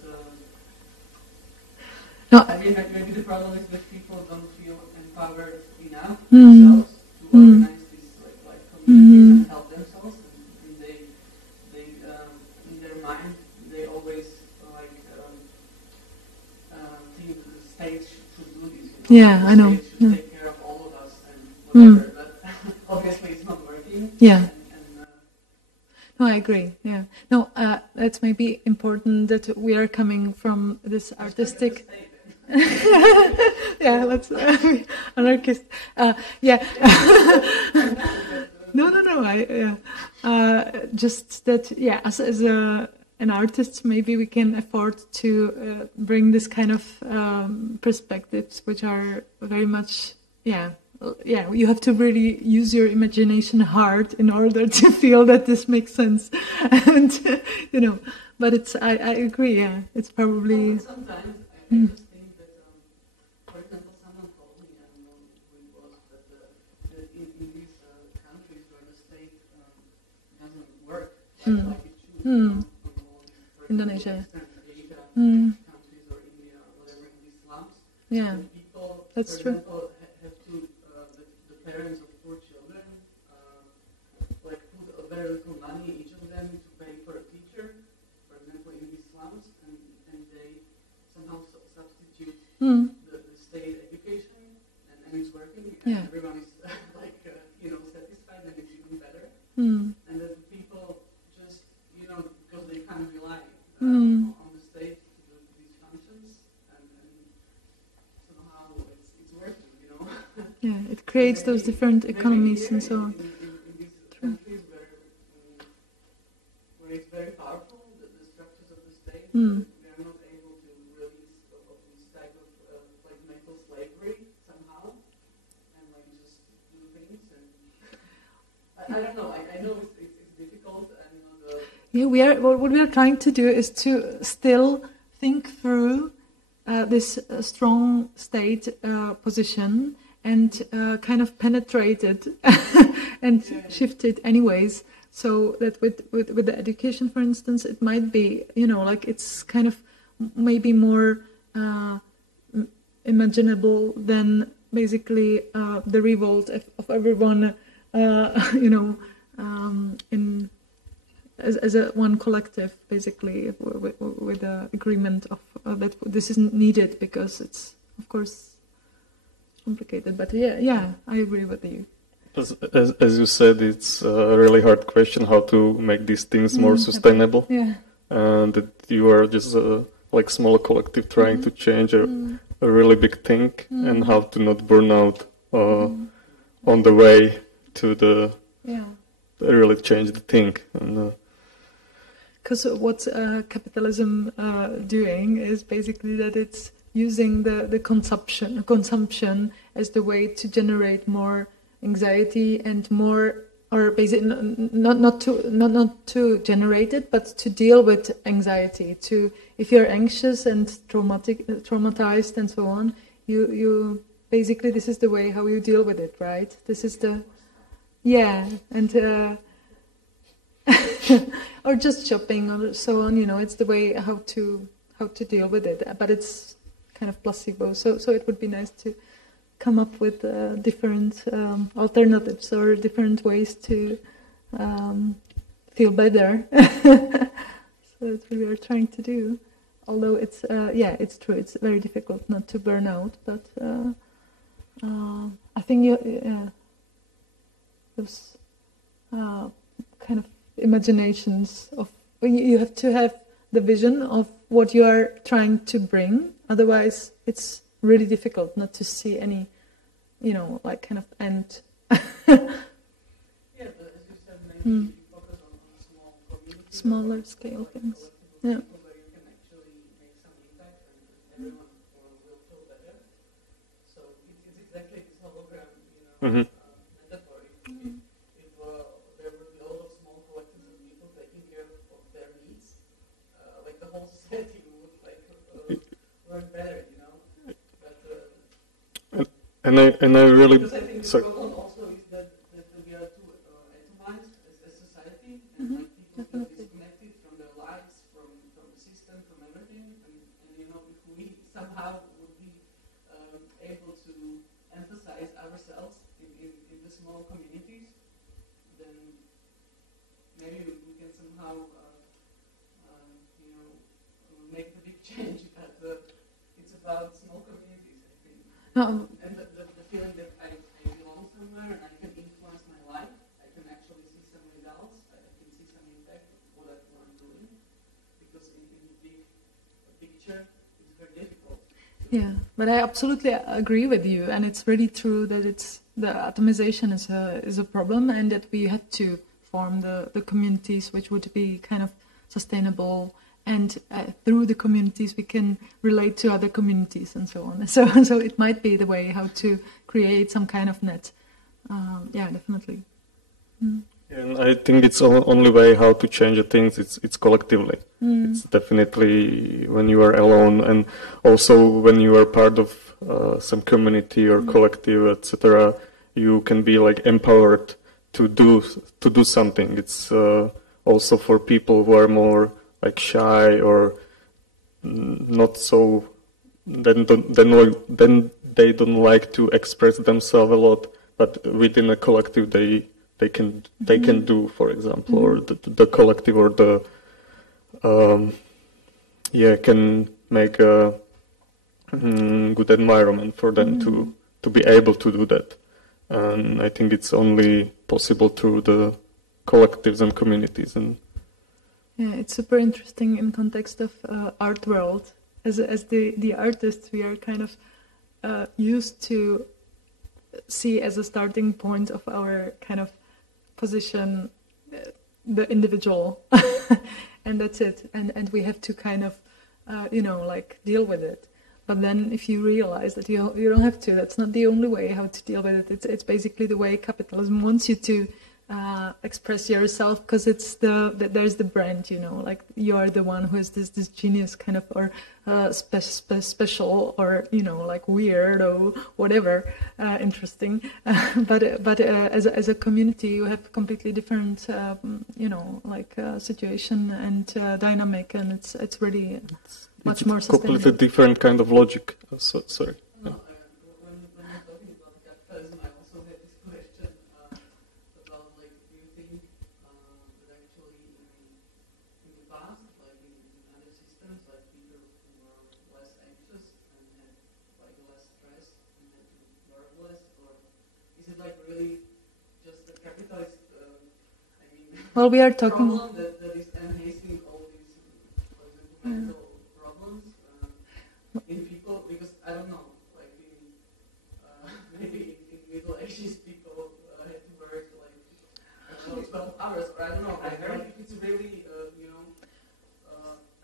No. I mean, maybe the problem is that people don't feel empowered enough Mm. themselves to organize these like communities and help themselves. And they in their mind they always think the state should do this. Yeah, the I know. state should take care of all of us and whatever. But obviously it's not working. Yeah. And No, I agree. Yeah. No, it's maybe important that we are coming from this artistic. Yeah, let's anarchist. Yeah. No. Just that. Yeah, as an artist, maybe we can afford to bring this kind of perspectives, which are very much. Yeah. You have to really use your imagination hard in order to feel that this makes sense, and But it's I agree. Yeah, it's probably. sometimes I just think that, for example, someone told me, I don't know who it was, that in these countries where the state doesn't work like it should, Indonesia. Asia countries or India or whatever, in these slums, Yeah, people, that's for true. example, have to the parents of 4 children, like put a very little money, each of them, to pay for a teacher, for example, in these slums, and they somehow substitute the state education, and it's working, and everyone is like, satisfied, and it's even better. And that people just, because they can't rely on the state to do these functions, and somehow it's working, Yeah, it creates those different economies and so on. In these countries where it's very powerful, the structures of the state, we are not able to release of this type of like mental slavery somehow, and like just do things. And I don't know. I know it's difficult, and Yeah, what we are trying to do is to still think through this strong state position and kind of penetrate it and shift it anyways. So that with the education, for instance, it might be, like it's kind of maybe more imaginable than basically the revolt of everyone, in as a one collective, basically, with the agreement of that this isn't needed because it's, of course, complicated. But yeah, I agree with you. As you said, it's a really hard question how to make these things more sustainable. Yeah. And that you are just like small collective trying to change a really big thing, and how to not burn out on the way to the really change the thing. Because what's capitalism doing is basically that it's using the consumption as the way to generate more anxiety and more, or basically not to generate it, but to deal with anxiety. To, if you're anxious and traumatized and so on, you basically, this is the way how you deal with it, right? This is the and or just shopping or so on. It's the way how to deal with it, but it's kind of placebo. So it would be nice to come up with different alternatives or different ways to feel better. So that's what we are trying to do. Although it's it's true. It's very difficult not to burn out, but I think those kind of imaginations of, you have to have the vision of what you are trying to bring. Otherwise, it's really difficult not to see any, like kind of end. But as you said, maybe you focus on small communities, smaller scale things. Yeah. where you can actually make some impact, and everyone will feel better. So it's exactly this hologram, metaphor. If there would be a lot of small collectives of people taking care of their needs, like the whole society would work better, But and I really, because I think the sorry. problem also is that we are too atomized as society, and people feel disconnected from their lives, from the system, from everything. And if we somehow would be able to emphasize ourselves in the small communities, then maybe we can somehow make the big change. But it's about small communities, I think. And the feeling that I belong somewhere and I can influence my life, I can actually see some results, I can see some impact of what I'm doing, because in the big picture, it's very difficult. Yeah, but I absolutely agree with you, and it's really true that the atomization is a problem, and that we have to form the communities which would be kind of sustainable, and through the communities we can relate to other communities and so on. So it might be the way how to create some kind of net. Yeah, definitely. And I think it's the only way how to change things. It's collectively. It's definitely when you are alone, and also when you are part of some community or collective, etc. You can be like empowered to do something. It's also for people who are more like shy or not so. Then they don't like to express themselves a lot. but within a collective they can do, for example, or the collective or the can make a good environment for them to be able to do that. And I think it's only possible through the collectives and communities. And yeah, it's super interesting in context of art world. As the artists, we are kind of used to see as a starting point of our kind of position the individual, and that's it. And we have to kind of like deal with it. But then if you realize that you don't have to, that's not the only way how to deal with it. It's basically the way capitalism wants you to express yourself, because it's there's the brand, like you are the one who is this genius kind of, or special, or like weird or whatever, interesting. But as a community, you have completely different situation and dynamic, and it's really much more sustainable. Completely different kind of logic. Sorry. No, when you're talking about capitalism, I also had this question about, like, do you think that actually in the past, like in other systems, like people who were less anxious and had like less stress and had to work less, or is it like really just the capitalist, Well, we are talking. problem that is enhancing all these, for example, mental problems in people? Because I don't know, like maybe in Middle Ages people had to work like, I don't know, 12 hours, or I don't know. I heard like, it's really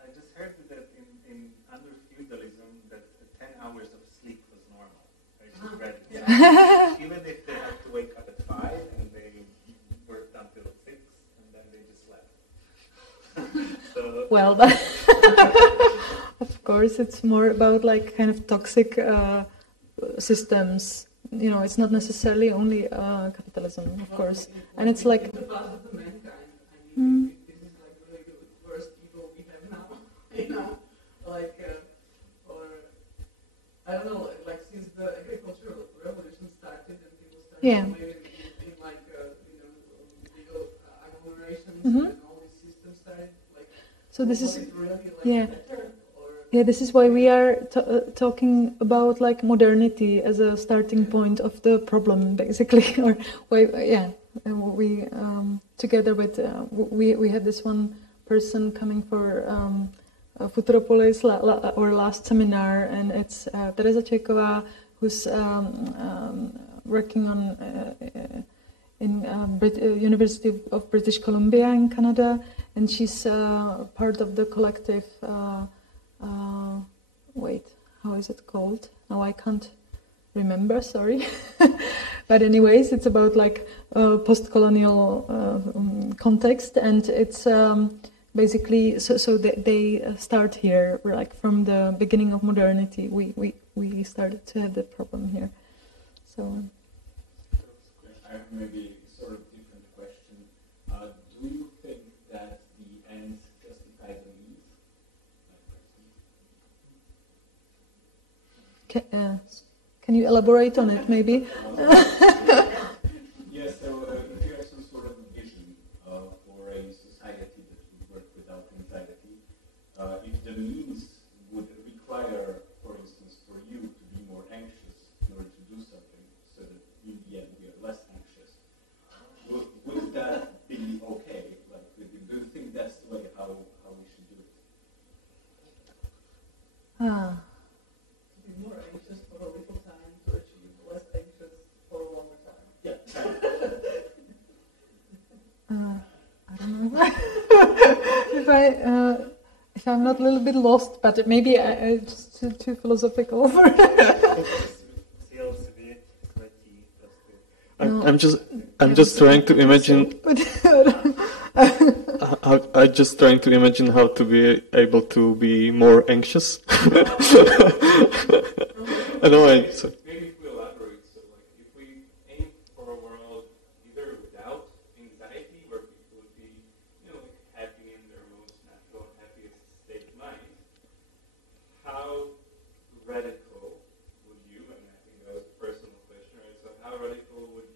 I just heard that in under feudalism that 10 hours of sleep was normal. I just read it. Even if they have to wake up at 5 and they worked until 6 and then they just slept. So, Well, of course, it's more about like kind of toxic systems. It's not necessarily only capitalism, of course, and it's like. the past of the mankind. I mean, this is like really the worst evil we have now. Like, or I don't know, like since the agricultural revolution started and people started Yeah. living in like legal agglomerations and all these systems started, like, So this was is. it really like Yeah. better? Or Yeah, this is why we are talking about like modernity as a starting point of the problem, basically. Or we together with we had this one person coming for Futuropolis, our last seminar, and it's Teresa Čejková, who's working on in University of British Columbia in Canada, and she's part of the collective. Wait, how is it called? Now I can't remember, sorry. But anyways, it's about like post-colonial context, and it's basically so they start here, like from the beginning of modernity. We started to have that problem here. So I have maybe sort of different question. Do you think that the ends justify the means? Can you elaborate on it, maybe? Yes, so if you have some sort of vision for a society that would work without anxiety, if the means would require, for instance, for you to be more anxious in order to do something, so that in the end we are less anxious, would that be okay? Like, do you think that's the way how we should do it? to be more anxious for a little time to achieve less anxious for a longer time. Yeah. I don't know if I'm not a little bit lost, but maybe it's too philosophical for it. I'm just trying to imagine. I'm just trying to imagine how to be able to be more anxious. I know. So. Maybe if we elaborate, so like if we aim for a world either without anxiety, where people would be, like happy in their most natural and happiest state of mind, how radical would you, and I think that was a personal question, right? So how radical would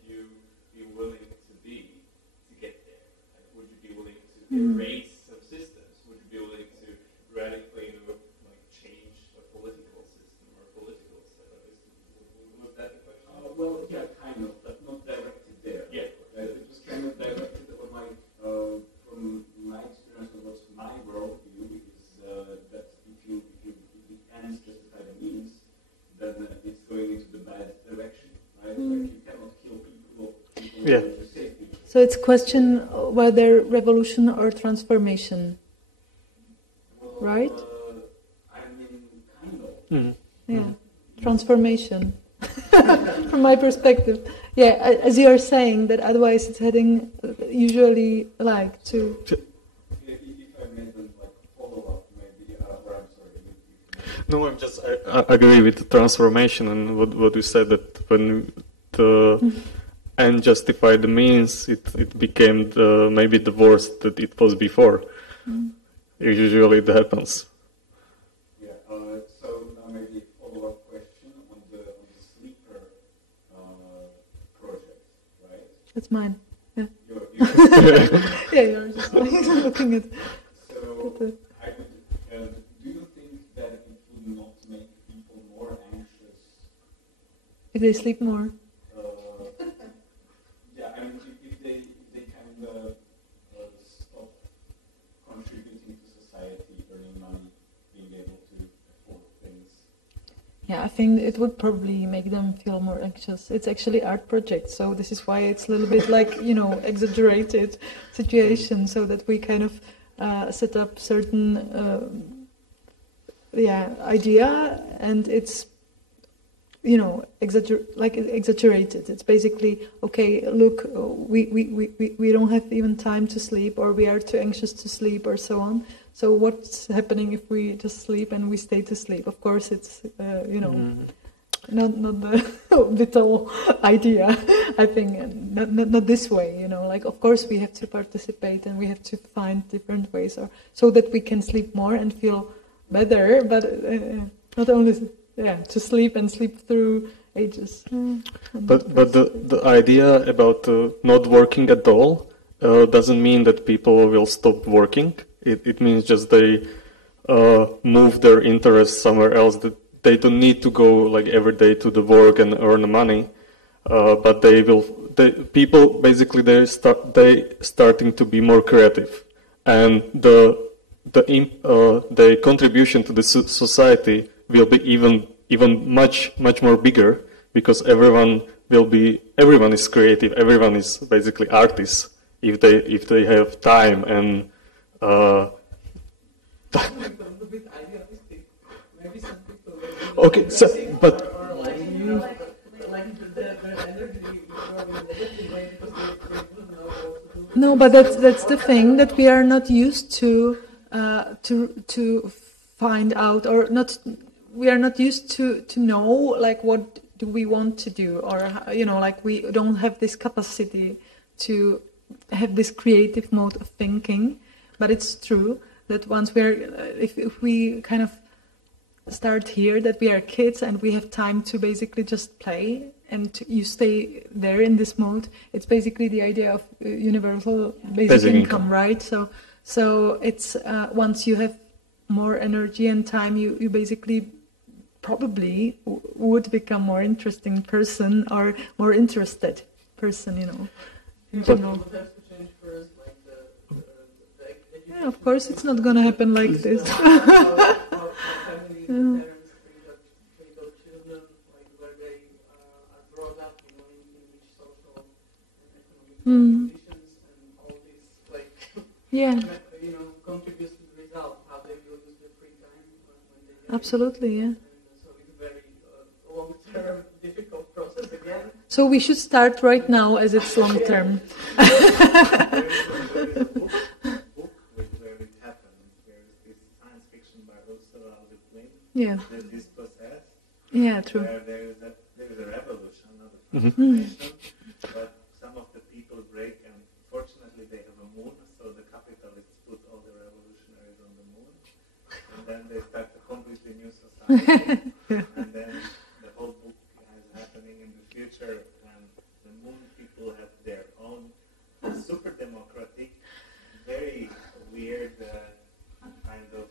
Yeah. So it's question whether revolution or transformation, right? I mean, kind of. Mhm. Yeah, transformation. From my perspective, yeah, as you are saying that otherwise it's heading usually like to. If I made them like follow up, maybe, or I'm sorry. No, I agree with the transformation and what you said, that when the end justified the means, it became maybe the worst that it was before. Usually it happens. Yeah. So now maybe a follow-up question on the sleeper project, right? That's mine. Yeah. You're Yeah, you're just like looking at. So I would. Do you think that it would not make people more anxious? If they sleep more. Yeah, I mean, if they kind of stop contributing to society, earning money, being able to afford things. Yeah, I think it would probably make them feel more anxious. It's actually art project, so this is why it's a little bit like, exaggerated situation, so that we kind of set up certain idea, and it's exaggerated. It's basically, okay, look, we don't have even time to sleep, or we are too anxious to sleep, or so on. So what's happening if we just sleep and we stay to sleep? Of course, it's not the vital idea. I think not this way. Like, of course we have to participate and we have to find different ways, or so that we can sleep more and feel better. But not only to sleep and sleep through ages. But the idea about not working at all doesn't mean that people will stop working. It means just they move their interests somewhere else. That they don't need to go like every day to the work and earn money, but people basically they starting to be more creative, and the contribution to the society will be even much more bigger, because everyone is creative, everyone is basically artists if they have time and. Okay, so but. No, but that's the thing, that we are not used to find out, or not. We are not used to know, like, what do we want to do, or like, we don't have this capacity to have this creative mode of thinking. But it's true that once if we kind of start here, that we are kids and we have time to basically just play, and you stay there in this mode. It's basically the idea of universal basic income, right? So it's once you have more energy and time, you basically probably would become more interesting person, or more interested person, in general. Yeah, of course, it's not going to happen like this. Yeah. Contributes to the result, how they will use their free time when they Absolutely, yeah. So it's a very long-term, difficult process again. So we should start right now, as it's long-term. There is a book where it happens. There is this science fiction by Ursula Le Guin. Yeah. There's this process. Yeah, true. Where there is a revolution, not a transformation, but some of the people break, and fortunately they have a moon, so the capitalists put all the revolutionaries on the moon, and then they start a completely new society, and then the whole book is happening in the future, and the moon people have their own super democratic, very weird kind of,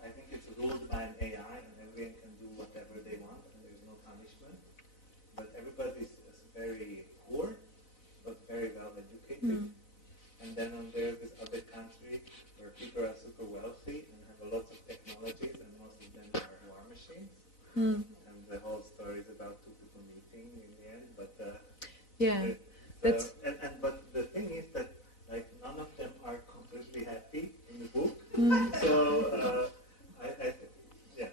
I think it's ruled by an AI, and everyone can do whatever they want, and there's no punishment, but everybody's very poor, but very well educated. And then there's this other country where people are super wealthy and have a lot of technologies, and most of them are war machines. And the whole story is about two people meeting in the end. But Yeah. That's But the thing is that like none of them are completely happy in the book. So I yeah.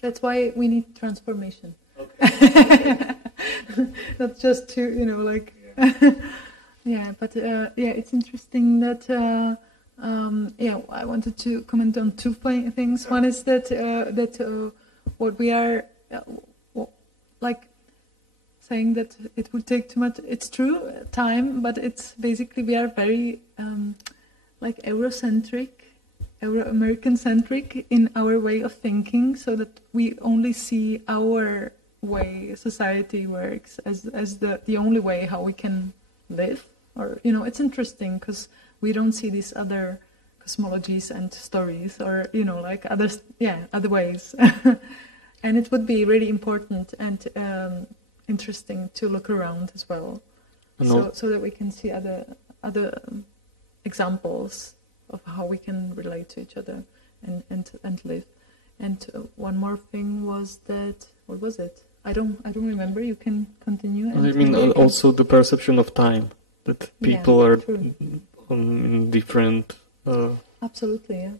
That's why we need transformation. Okay. Not just to, like... Yeah. Yeah, but it's interesting that, I wanted to comment on two things. One is that, what we are, like, saying that it would take too much, it's true, time, but it's basically we are very, like, Eurocentric, Euro-American-centric in our way of thinking, so that we only see our way society works as the only way how we can live. Or, it's interesting because we don't see these other cosmologies and stories or, like other ways. And it would be really important and interesting to look around as well. So that we can see other examples of how we can relate to each other and live. And one more thing was that, what was it? I don't remember. You can continue. I mean, also the perception of time. That people are in different... Absolutely, yeah.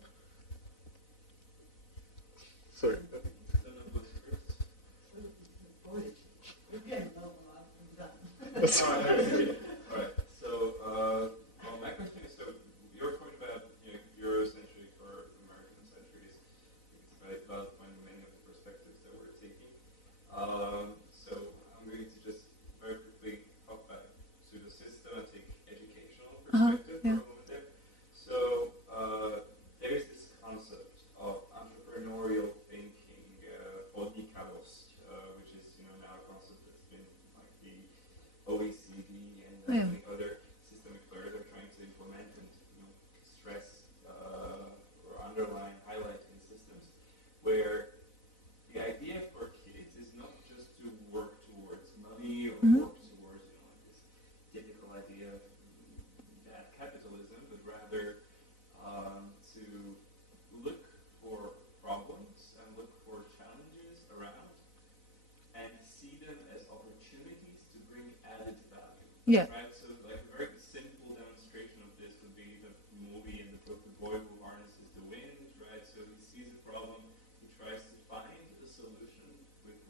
Sorry. Alright, so my question is, so your point about Eurocentric or American-centric is very valid point in many of the perspectives that we're taking. So I'm going to just very quickly talk about the systematic educational perspective for a moment there. So there is this concept of entrepreneurial thinking, podnikavost, which is now a concept that's been like the OECD and many other systemic players are trying to implement and stress or underline, highlight in systems, where the idea for kids is not just to work towards money or work towards this typical idea of that capitalism, but rather to look for problems and look for challenges around and see them as opportunities to bring added value. Yeah. Right? So like a very simple demonstration of this would be the movie in the book The Boy Who Harnesses the Wind, right? So he sees a problem, he tries to find a solution with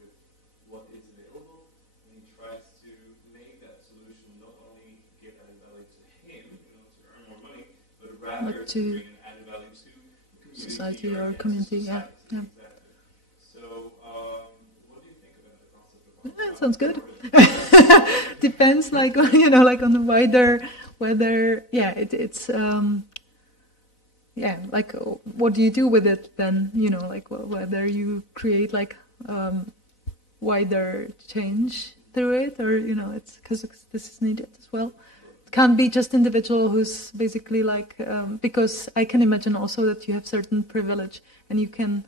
what is available, and he tries to make that solution not only give added value to him, to earn more money, but rather to bring an added value to the community society or against community, society. yeah. Exactly. So what do you think about the concept of Sounds good. Depends, like like on the wider whether it's like what do you do with it then? Like whether you create like wider change through it, or it's because this is needed as well. It can't be just individual who's basically like because I can imagine also that you have certain privilege and you can.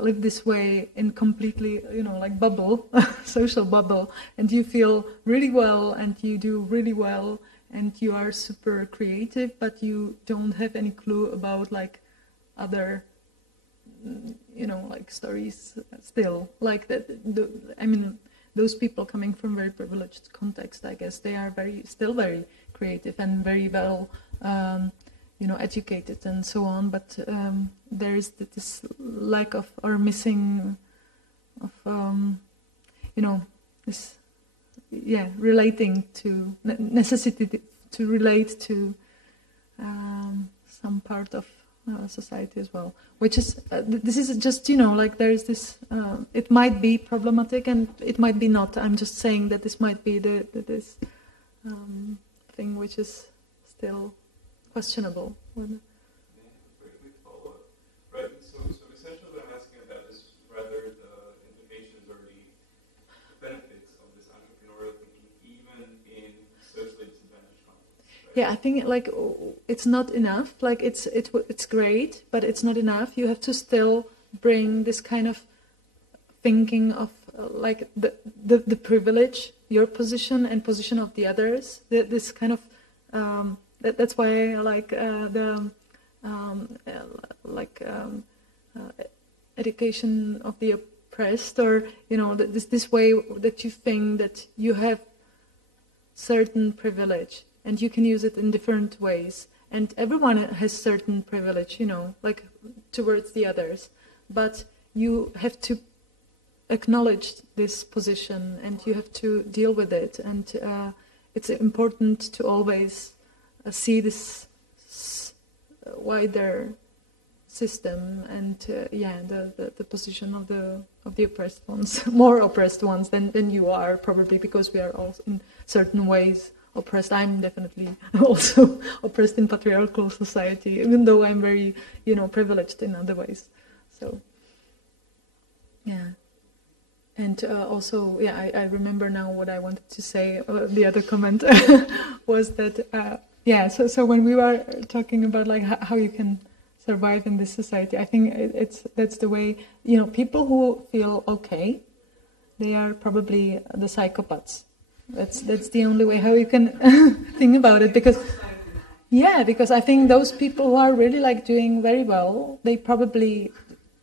Live this way in completely, like bubble, social bubble, and you feel really well and you do really well and you are super creative, but you don't have any clue about like other, like stories still. Like that, those people coming from very privileged context, I guess, they are still very creative and very well educated and so on, but there is this lack of or missing of this relating to necessity to relate to some part of society as well, which is this is just like there is this it might be problematic and it might be not. I'm just saying that this might be this thing which is still questionable. Very quick follow-up. Right, so essentially what I'm asking about is rather the implications or the benefits of this entrepreneurial thinking even in socially disadvantaged contexts. Right? Yeah, I think like it's not enough. Like it's great, but it's not enough. You have to still bring this kind of thinking of like the privilege, your position and position of the others. This kind of that's why I like education of the oppressed, or this way that you think that you have certain privilege, and you can use it in different ways. And everyone has certain privilege, you know, like towards the others. But you have to acknowledge this position, and you have to deal with it. And it's important to always see this wider system, and the position of the oppressed ones, more oppressed ones than you are, probably, because we are all in certain ways oppressed. I'm definitely also oppressed in patriarchal society, even though I'm very, you know, privileged in other ways. So, yeah. And also, yeah, I remember now what I wanted to say. The other comment was that, so when we were talking about like how you can survive in this society, I think that's the way, you know, people who feel okay, they are probably the psychopaths. That's the only way how you can think about it, because I think those people who are really like doing very well, they probably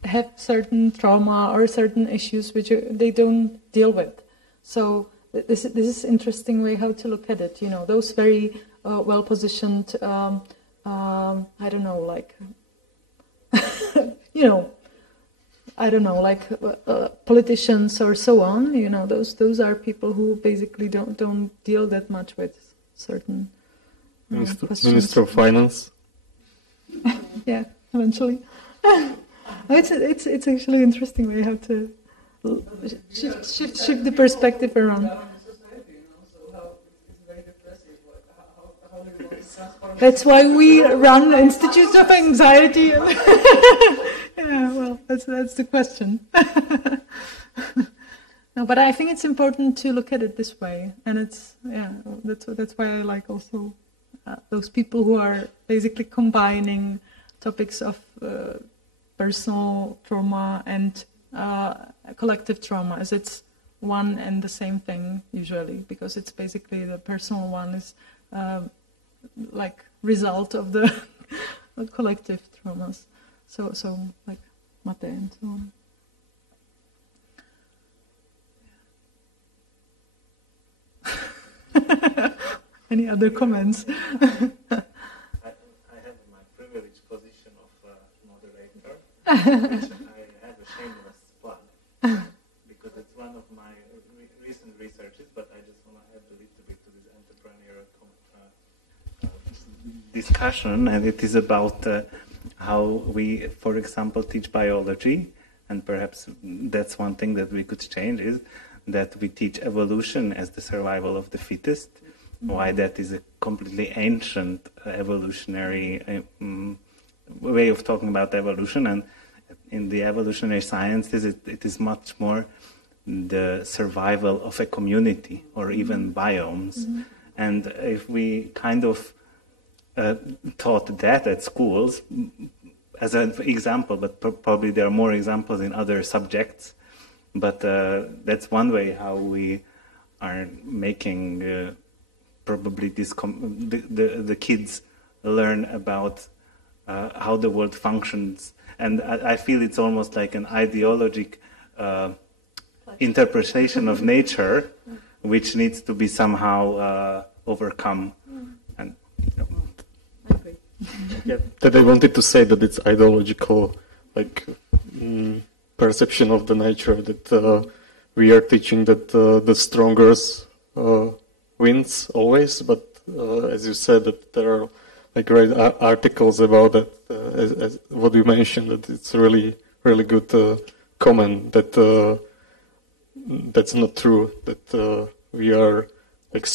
have certain trauma or certain issues which they don't deal with. So this is interesting way how to look at it. You know, those very well positioned, I don't know, like you know, I don't know, like politicians or so on. You know, those are people who basically don't deal that much with certain questions. Minister of Finance. Yeah, eventually. It's actually an interesting way how to shift the perspective around. That's why we run Institutes of Anxiety. Yeah, well, that's the question. No, but I think it's important to look at it this way, and that's why I like also those people who are basically combining topics of personal trauma and collective trauma, as it's one and the same thing usually, because it's basically the personal one is like result of the collective traumas. So like Mate and so on. Any other comments? I have my privileged position of moderator, which I have a shameless plug, because it's one of my recent researches, but I just want to add a little bit to this entrepreneurial discussion, and it is about how we, for example, teach biology, and perhaps that's one thing that we could change, is that we teach evolution as the survival of the fittest. Why that is a completely ancient evolutionary way of talking about evolution, and in the evolutionary sciences it is much more the survival of a community or even biomes. And if we kind of taught that at schools as an example, but probably there are more examples in other subjects, but that's one way how we are making probably the kids learn about how the world functions. And I feel it's almost like an ideologic interpretation of nature, which needs to be somehow overcome. And that I wanted to say that it's ideological, like perception of the nature, that we are teaching that the strongest wins always, but as you said, that there are like great articles about that, as what you mentioned, that it's really good comment that that's not true, that we are like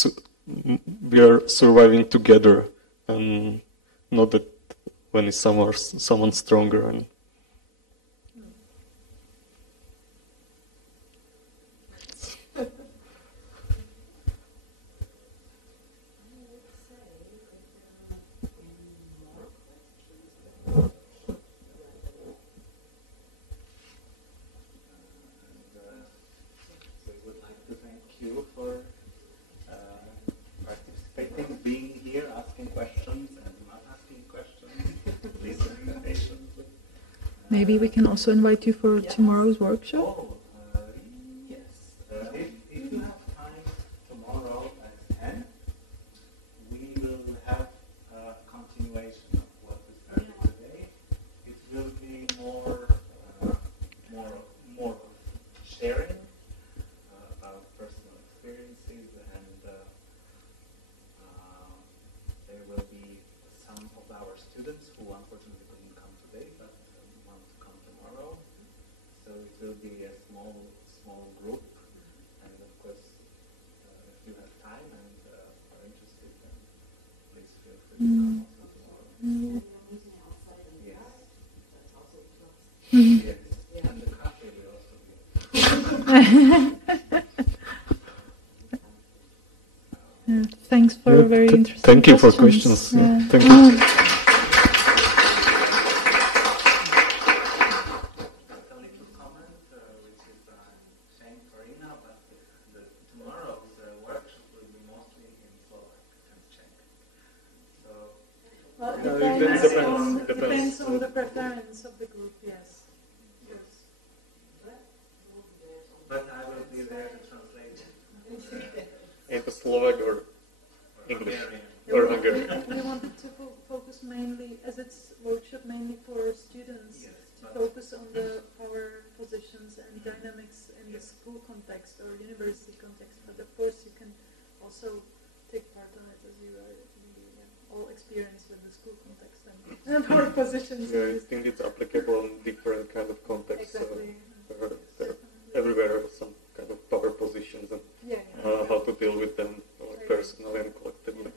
we are surviving together, and not that when is someone stronger. And being here, asking questions and not asking questions, listening patiently. Maybe we can also invite you for tomorrow's workshop. Oh, yes. If you have time tomorrow at 10, Thanks for very interesting Thank you for questions. questions. Yeah. Thank you. Well, Depends. depends on the preference of the group, yes. But I will be there to translate. Into Slovak or English Yeah, or Hungarian. we wanted to focus mainly, as it's workshop mainly for students, to focus on the power positions and dynamics in the school context or university context. But of course, you can also take part on it as you are all experienced with the school context and power positions. Yeah, I think it's applicable in different kind of contexts. Exactly. There are everywhere some kind of power positions and how to deal with them personally and collectively.